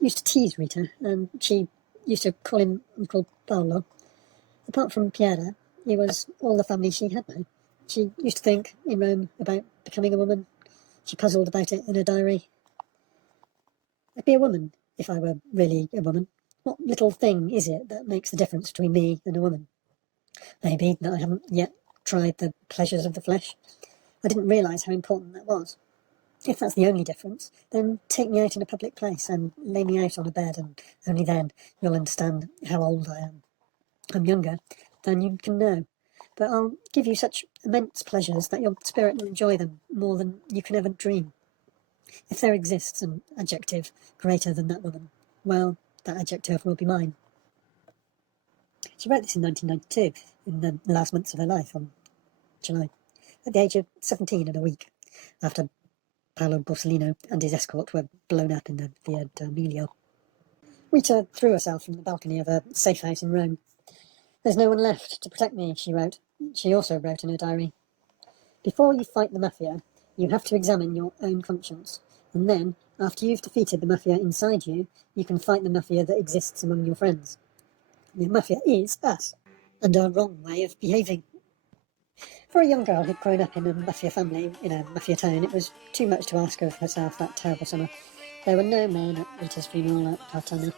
used to tease Rita, and she used to call him Uncle Paolo. Apart from Piera, he was all the family she had now. She used to think, in Rome, about becoming a woman. She puzzled about it in her diary. I'd be a woman if I were really a woman. What little thing is it that makes the difference between me and a woman? Maybe that I haven't yet tried the pleasures of the flesh. I didn't realise how important that was. If that's the only difference, then take me out in a public place and lay me out on a bed, and only then you'll understand how old I am. I'm younger than you can know, but I'll give you such immense pleasures that your spirit will enjoy them more than you can ever dream. If there exists an adjective greater than that woman, well, that adjective will be mine. She wrote this in 1992, in the last months of her life, on July, at the age of 17 and a week, after Paolo Borsellino and his escort were blown up in the Via d'Amelio. Rita threw herself from the balcony of a safe house in Rome. "There's no one left to protect me," she wrote. She also wrote in her diary, "Before you fight the Mafia, you have to examine your own conscience. And then, after you've defeated the Mafia inside you, you can fight the Mafia that exists among your friends. The Mafia is us, and our wrong way of behaving." For a young girl who'd grown up in a Mafia family, in a Mafia town, it was too much to ask of herself that terrible summer. There were no men at Rita's funeral at Partana,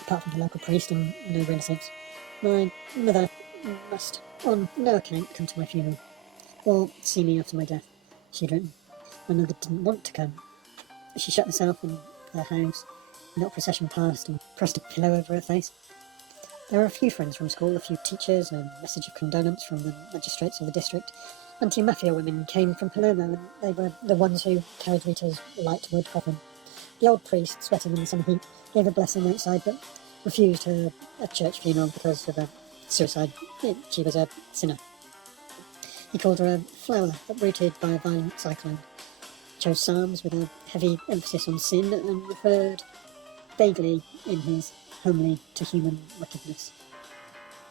apart from the local priest and no relatives. "My mother must on no account come to my funeral, or see me after my death," she'd written. My mother didn't want to come. She shut herself in her house. The milk procession passed and pressed a pillow over her face. There were a few friends from school, a few teachers, and a message of condolence from the magistrates of the district. Anti-Mafia women came from Palermo, and they were the ones who carried Rita's light wood coffin. The old priest, sweating in the summer heat, gave a blessing outside, but refused her a church funeral because of her suicide. She was a sinner. He called her a flower uprooted by a violent cyclone, chose psalms with a heavy emphasis on sin, and referred vaguely in his homily to human wickedness.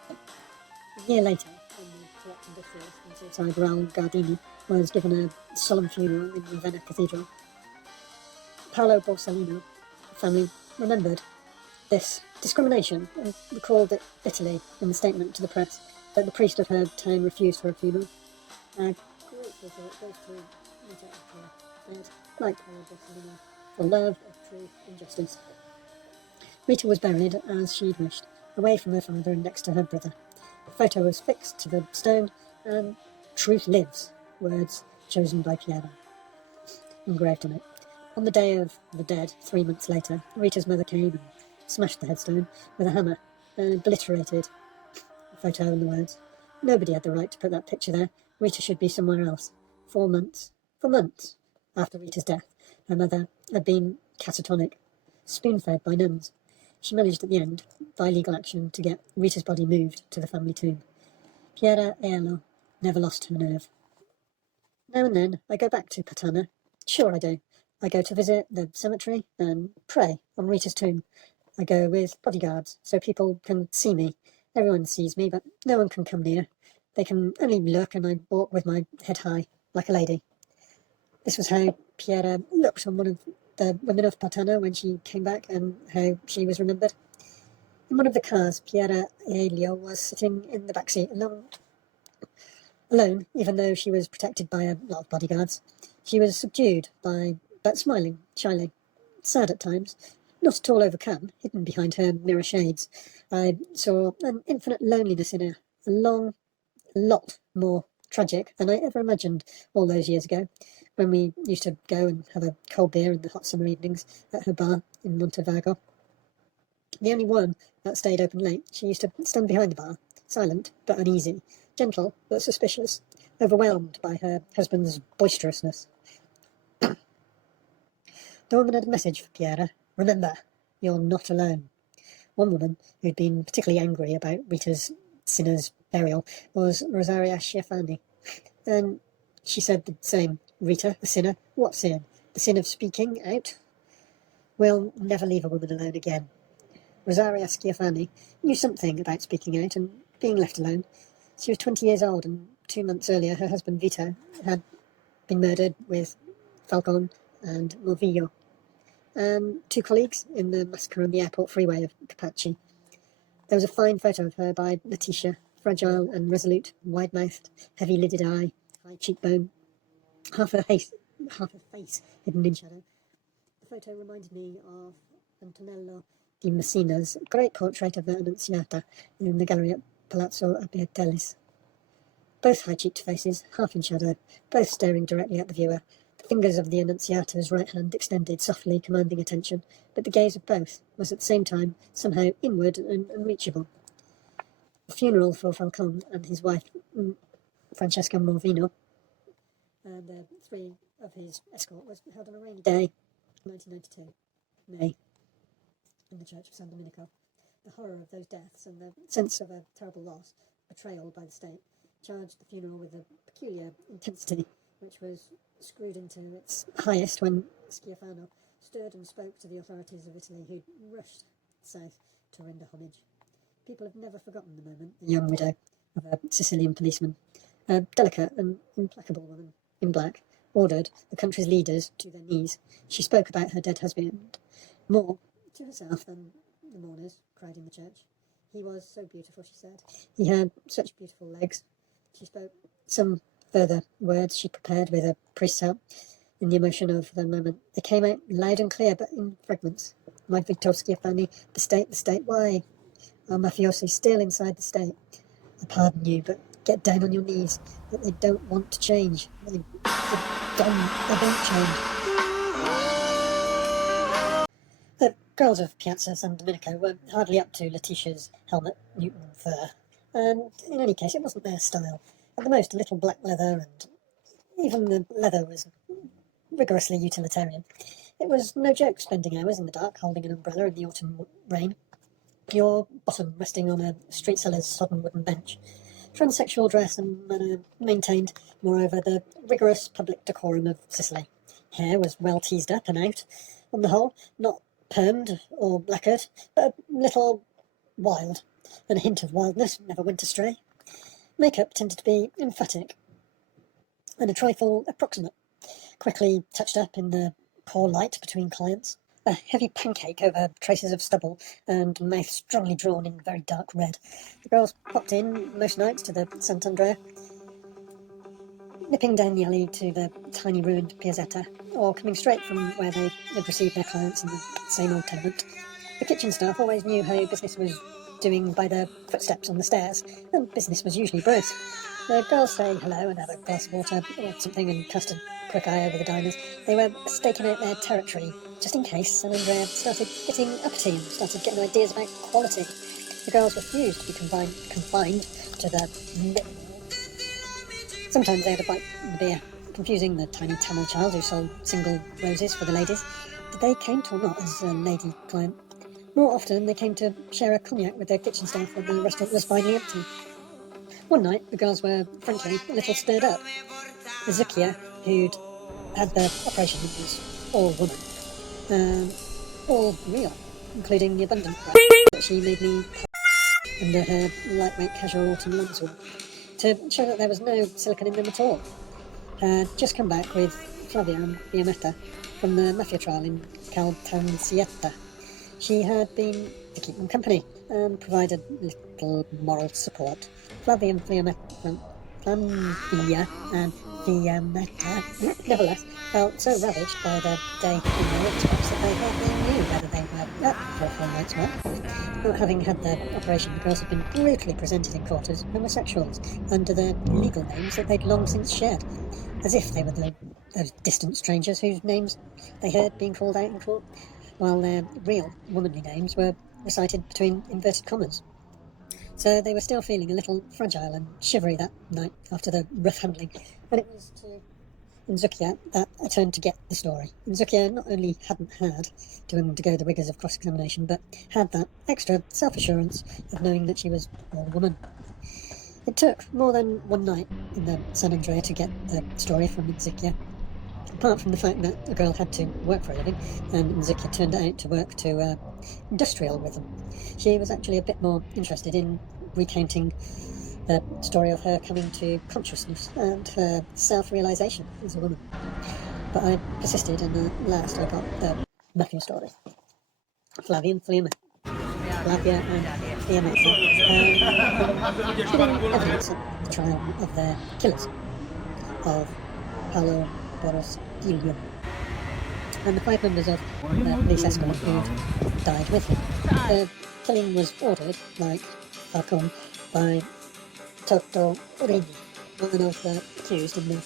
A year later, when the corrupt and vicious and suicide Raoul Gardini was given a solemn funeral in Ravenna Cathedral, Paolo Borsellino family remembered this discrimination and recalled it bitterly in the statement to the press that the priest of her town refused her a funeral. A grateful thought goes to Rita Accia, dead, like Paolo Borsellino, for love of truth and justice. Rita was buried as she'd wished, away from her father and next to her brother. The photo was fixed to the stone, and "Truth lives," words chosen by Piera, engraved on it. On the Day of the Dead, 3 months later, Rita's mother came and smashed the headstone with a hammer and obliterated the photo and the words. Nobody had the right to put that picture there. Rita should be somewhere else. 4 months, for months, after Rita's death, her mother had been catatonic, spoon-fed by nuns. She managed at the end, by legal action, to get Rita's body moved to the family tomb. Piera Aiello never lost her nerve. Now and then, I go back to Patana. Sure I do. I go to visit the cemetery and pray on Rita's tomb. I go with bodyguards, so people can see me. Everyone sees me, but no one can come near. They can only look, and I walk with my head high, like a lady. This was how Piera looked on one of the women of Patana when she came back, and how she was remembered. In one of the cars, Piera Aelio was sitting in the back seat alone, even though she was protected by a lot of bodyguards. She was subdued but smiling shyly, sad at times, not at all overcome, hidden behind her mirror shades. I saw an infinite loneliness in her, a lot more tragic than I ever imagined all those years ago, when we used to go and have a cold beer in the hot summer evenings at her bar in Montevergo. The only one that stayed open late, she used to stand behind the bar, silent but uneasy, gentle but suspicious, overwhelmed by her husband's boisterousness. The woman had a message for Piera. "Remember, you're not alone." One woman, who'd been particularly angry about Rita's sinner's burial, was Rosaria Schiaffani, and she said the same. "Rita, the sinner? What sin? The sin of speaking out? We'll never leave a woman alone again." Rosaria Schiaffani knew something about speaking out and being left alone. She was 20 years old, and 2 months earlier her husband Vito had been murdered with Falcon and Morvillo, and 2 colleagues in the massacre on the airport freeway of Capri. There was a fine photo of her by Letitia, fragile and resolute, wide-mouthed, heavy-lidded eye, high cheekbone, half her face hidden in shadow. The photo reminded me of Antonello di Messina's great portrait of the Annunziata in the gallery at Palazzo Abbiatellis. Both high-cheeked faces, half in shadow, both staring directly at the viewer, the fingers of the Annunziata's right hand extended, softly commanding attention, but the gaze of both was at the same time somehow inward and unreachable. The funeral for Falcone and his wife, Francesca Morvino, and the 3 of his escort was held on a rainy day, 1992, May, in the church of San Domenico. The horror of those deaths and the sense of a terrible loss, betrayal by the state, charged the funeral with a peculiar intensity, which was screwed into its highest when Schiaffano stirred and spoke to the authorities of Italy, who'd rushed south to render homage. People have never forgotten the moment the young widow of a Sicilian policeman, a delicate and implacable woman in black, ordered the country's leaders to their knees. She spoke about her dead husband more to herself than the mourners cried in the church. He was so beautiful, she said. He had such beautiful legs. She spoke some further words she prepared with a priest's help. In the emotion of the moment, they came out loud and clear, but in fragments. My Vittorio Schiaffani, the state, why? Our mafiosi still inside the state. I pardon you, but get down on your knees. That they don't want to change. They don't change. The girls of Piazza San Domenico were hardly up to Letitia's helmet, Newton fur, and in any case it wasn't their style. At the most a little black leather, and even the leather was rigorously utilitarian. It was no joke spending hours in the dark holding an umbrella in the autumn rain, your bottom resting on a street seller's sodden wooden bench. Transsexual dress and manner maintained, moreover, the rigorous public decorum of Sicily. Hair was well teased up and out, on the whole, not permed or lacquered, but a little wild, and a hint of wildness never went astray. Makeup tended to be emphatic and a trifle approximate, quickly touched up in the poor light between clients. A heavy pancake over traces of stubble, and mouth strongly drawn in very dark red. The girls popped in most nights to the Sant'Andrea, nipping down the alley to the tiny ruined piazzetta, or coming straight from where they had received their clients in the same old tenement. The kitchen staff always knew how business was doing by the footsteps on the stairs, and business was usually brisk. The girls say hello and have a glass of water or something and cast a quick eye over the diners. They were staking out their territory, just in case San Andrea started getting uppity and started getting ideas about quality. The girls refused to be confined to the knit. Sometimes they had a bite in the beer, confusing the tiny Tamil child who sold single roses for the ladies. But they came to or not as a lady client. More often they came to share a cognac with their kitchen staff when the restaurant was finally empty. One night the girls were, frankly, a little stirred up. Zucchia, who'd had the operation, was all woman, all real, including the abundant breath that she made me under her lightweight casual autumn lambswool, to show that there was no silicone in them at all. Had just come back with Flavia and Fiammetta from the Mafia trial in Caltanissetta. She had been to keep them company and provided little moral support. Flavia and Fiammetta, nevertheless, felt so ravaged by the day in their workshops that they hardly knew whether they were up for a full night's work. Not having had their operation, the girls had been brutally presented in court as homosexuals under their legal names that they'd long since shared, as if they were those distant strangers whose names they heard being called out in court, while their real womanly names were recited between inverted commas. So they were still feeling a little fragile and shivery that night after the rough handling, and it was to Nzukia that I turned to get the story. Nzukia not only hadn't had to undergo the rigours of cross-examination, but had that extra self-assurance of knowing that she was all woman. It took more than one night in the San Andrea to get the story from Nzukia. Apart from the fact that the girl had to work for a living, and Nzukia turned out to work to industrial rhythm, she was actually a bit more interested in recounting the story of her coming to consciousness and her self-realisation as a woman. But I persisted, and at last I got the Mafia story. Flavia and Fiammetta giving evidence at the trial of their killers, of Paolo Borostilio, and the 5 members of the police escort who'd died with him. The killing was ordered, like Falcone, by Toto Rini, one of the accused in the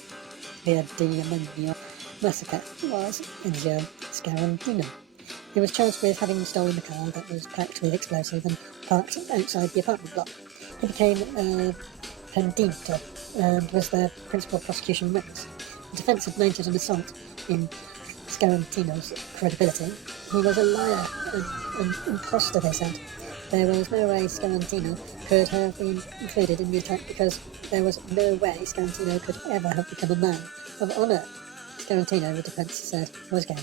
Via di Amandio massacre was Enzio Scarantino. He was charged with having stolen the car that was packed with explosive and parked outside the apartment block. He became a pendito and was the principal prosecution witness. The defence had mounted an assault in Scarantino's credibility. He was a liar and an impostor, they said. There was no way Scarantino could have been included in the attack because there was no way Scarantino could ever have become a man of honour. Scarantino, the defence said, was gay.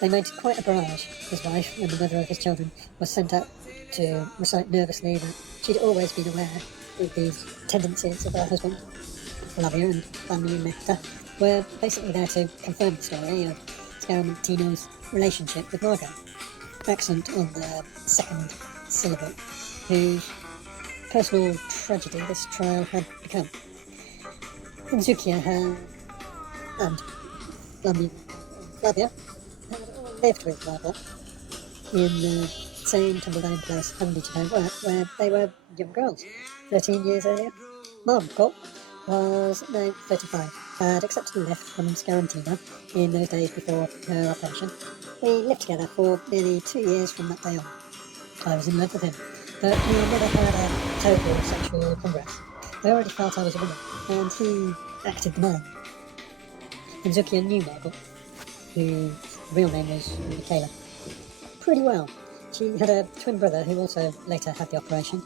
They made quite a barrage. His wife and the mother of his children was sent up to recite nervously that she'd always been aware of these tendencies of her husband. Flavia and Femminielle were basically there to confirm the story of Scarantino's relationship with Margot, accent on the second syllable, whose personal tragedy this trial had become. Flavia and Flavia had all lived with Margot in the same tumble-down place handy to their work where they were young girls. 13 years earlier, Margot was now 35, had accepted a lift from Scarantino in those days before her operation. We lived together for nearly 2 years from that day on. I was in love with him, but we never had a total sexual congress. I already felt I was a woman, and he acted the man. Enzukia knew Margot, whose real name was Michaela, pretty well. She had a twin brother who also later had the operation.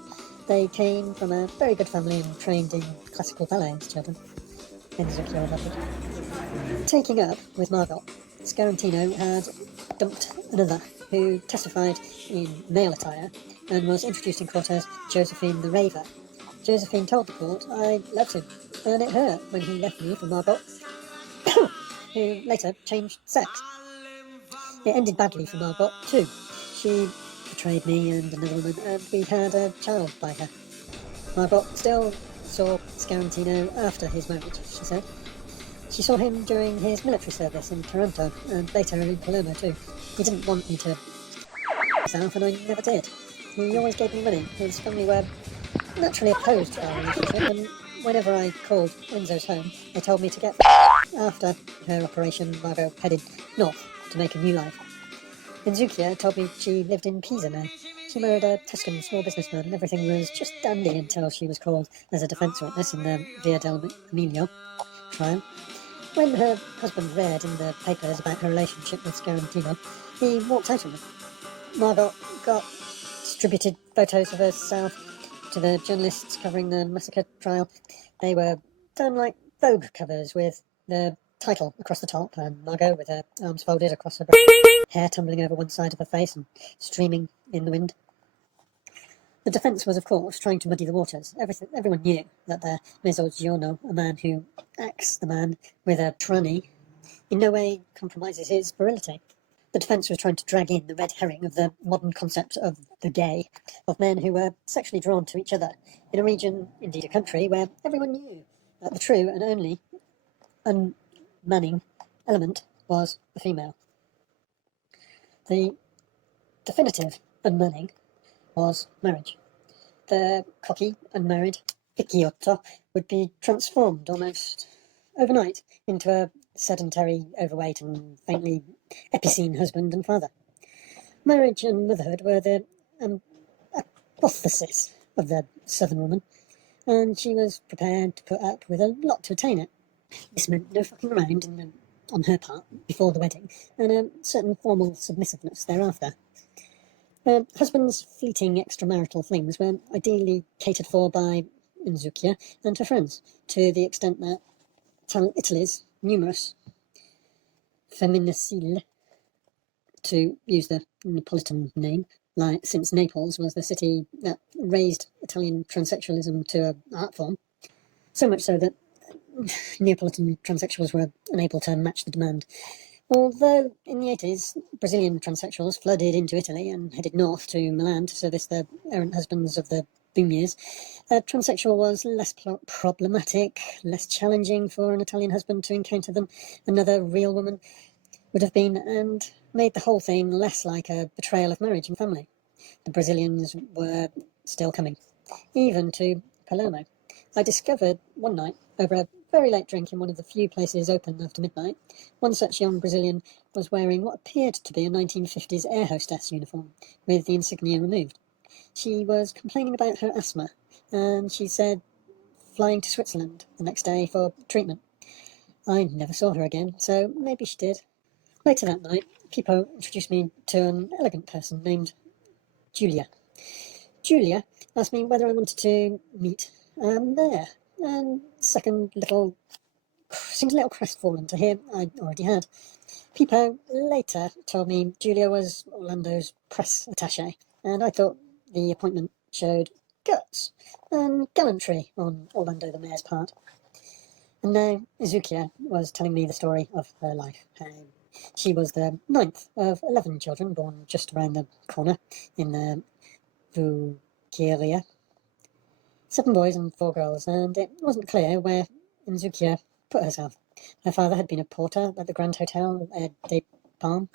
They came from a very good family and trained in classical ballet as children. Enzukia loved it. Taking up with Margot, Scarantino had dumped another who testified in male attire and was introduced in court as Josephine the Raver. Josephine told the court, "I loved him, and it hurt when he left me for Margot," who later changed sex. It ended badly for Margot too. She betrayed me and another woman, and we had a child by her. Margot still saw Scarantino after his marriage, she said. She saw him during his military service in Taranto, and later in Palermo too. He didn't want me to myself, and I never did. He always gave me money. His family were naturally opposed to our relationship, and whenever I called Enzo's home, they told me to get after her operation. Margot headed north to make a new life. Enzukia told me she lived in Pisa now. She married a Tuscan small businessman, and everything was just dandy until she was called as a defence witness in the Via del Emilio trial. When her husband read in the papers about her relationship with Scarantino, he walked out on them. Margot got distributed photos of herself to the journalists covering the massacre trial. They were done like Vogue covers with the title across the top, and Margot with her arms folded across her breast, hair tumbling over one side of her face and streaming in the wind. The defence was, of course, trying to muddy the waters. Everyone knew that the Meursault, a man who acts the man with a tranny, in no way compromises his virility. The defence was trying to drag in the red herring of the modern concept of the gay, of men who were sexually drawn to each other, in a region, indeed a country, where everyone knew that the true and only unmanning element was the female. The definitive unmanning was marriage. The cocky, unmarried picciotto would be transformed almost overnight into a sedentary, overweight and faintly epicene husband and father. Marriage and motherhood were the apotheosis of the southern woman, and she was prepared to put up with a lot to attain it. This meant no fucking around on her part before the wedding, and a certain formal submissiveness thereafter. Her husband's fleeting extramarital flings were ideally catered for by Enzukia and her friends, to the extent that Italy's numerous Femminielle, to use the Neopolitan name, since Naples was the city that raised Italian transsexualism to an art form, so much so that Neopolitan transsexuals were unable to match the demand. Although in the 80s, Brazilian transsexuals flooded into Italy and headed north to Milan to service the errant husbands of the boom years, a transsexual was less problematic, less challenging for an Italian husband to encounter than another real woman would have been, and made the whole thing less like a betrayal of marriage and family. The Brazilians were still coming, even to Palermo. I discovered one night, over a very late drink in one of the few places open after midnight, one such young Brazilian was wearing what appeared to be a 1950s air hostess uniform, with the insignia removed. She was complaining about her asthma, and she said flying to Switzerland the next day for treatment. I never saw her again, so maybe she did. Later that night, Pippo introduced me to an elegant person named Julia. Julia asked me whether I wanted to meet a mayor, and second little seemed a little crestfallen to hear I already had. Pipo later told me Julia was Orlando's press attaché, and I thought the appointment showed guts and gallantry on Orlando the mayor's part. And now Izukia was telling me the story of her life. She was the 9th of 11 children born just around the corner in the Vulgaria. 7 boys and 4 girls, and it wasn't clear where Izukia put herself. Her father had been a porter at the Grand Hotel de Palm,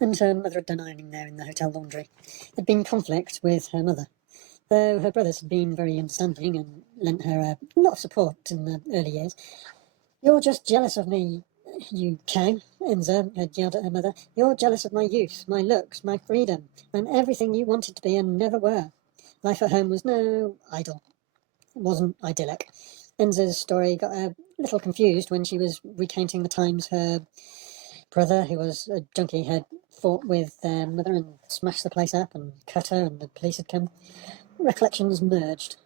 and her mother had done ironing there in the hotel laundry. There'd been conflict with her mother, though her brothers had been very understanding and lent her a lot of support in the early years. "You're just jealous of me, you cow," Enza had yelled at her mother. "You're jealous of my youth, my looks, my freedom, and everything you wanted to be and never were." Life at home was no idyll. It wasn't idyllic. Enza's story got a little confused when she was recounting the times her brother, who was a junkie, had fought with their mother and smashed the place up and cut her, and the police had come. Recollections merged.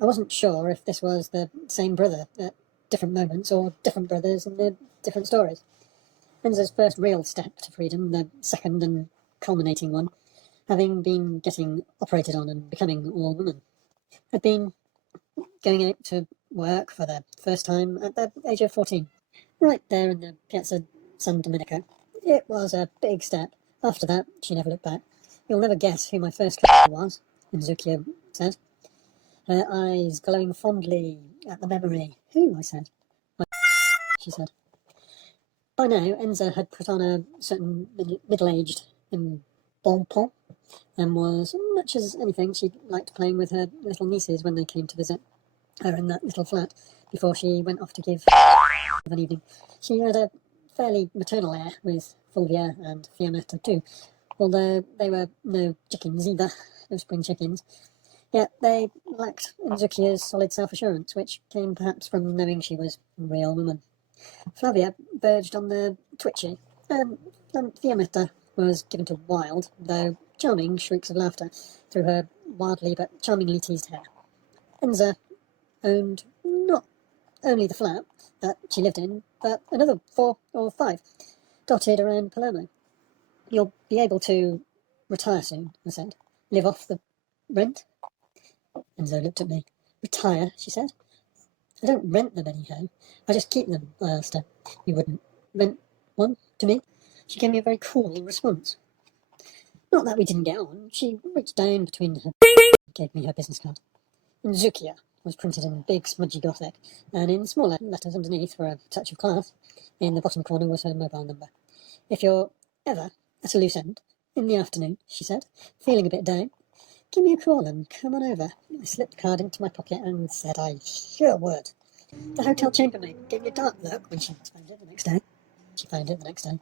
I wasn't sure if this was the same brother at different moments or different brothers in their different stories. Enza's first real step to freedom, the second and culminating one, having been getting operated on and becoming all woman, had been going out to work for the first time at the age of 14, right there in the Piazza San Domenico. It was a big step. After that, she never looked back. "You'll never guess who my first customer was," Inzukia said, her eyes glowing fondly at the memory. "Who?" I said. She said. By now, Enza had put on a certain middle-aged embonpoint, and was, much as anything, she liked playing with her little nieces when they came to visit her in that little flat before she went off to give of an evening. She had a fairly maternal air with Fulvia and Fiammetta too, although they were no chickens either, no spring chickens. Yet they lacked Inzukia's solid self-assurance, which came perhaps from knowing she was a real woman. Flavia verged on the twitchy, and Fiammetta was given to wild, though charming, shrieks of laughter through her wildly but charmingly teased hair. Enza owned not only the flat that she lived in, but another 4 or 5 dotted around Palermo. "You'll be able to retire soon," I said. "Live off the rent?" Enzo looked at me. "Retire?" she said. "I don't rent them anyhow. I just keep them," I asked her. "You wouldn't rent one to me?" She gave me a very cool response. Not that we didn't get on. She reached down between her and gave me her business card. Inzukia was printed in big smudgy Gothic, and in smaller letters underneath for a touch of class. In the bottom corner was her mobile number. "If you're ever at a loose end in the afternoon," she said, "feeling a bit down, give me a call and come on over." I slipped the card into my pocket and said I sure would. The hotel chambermaid gave me a dark look when she found it the next day.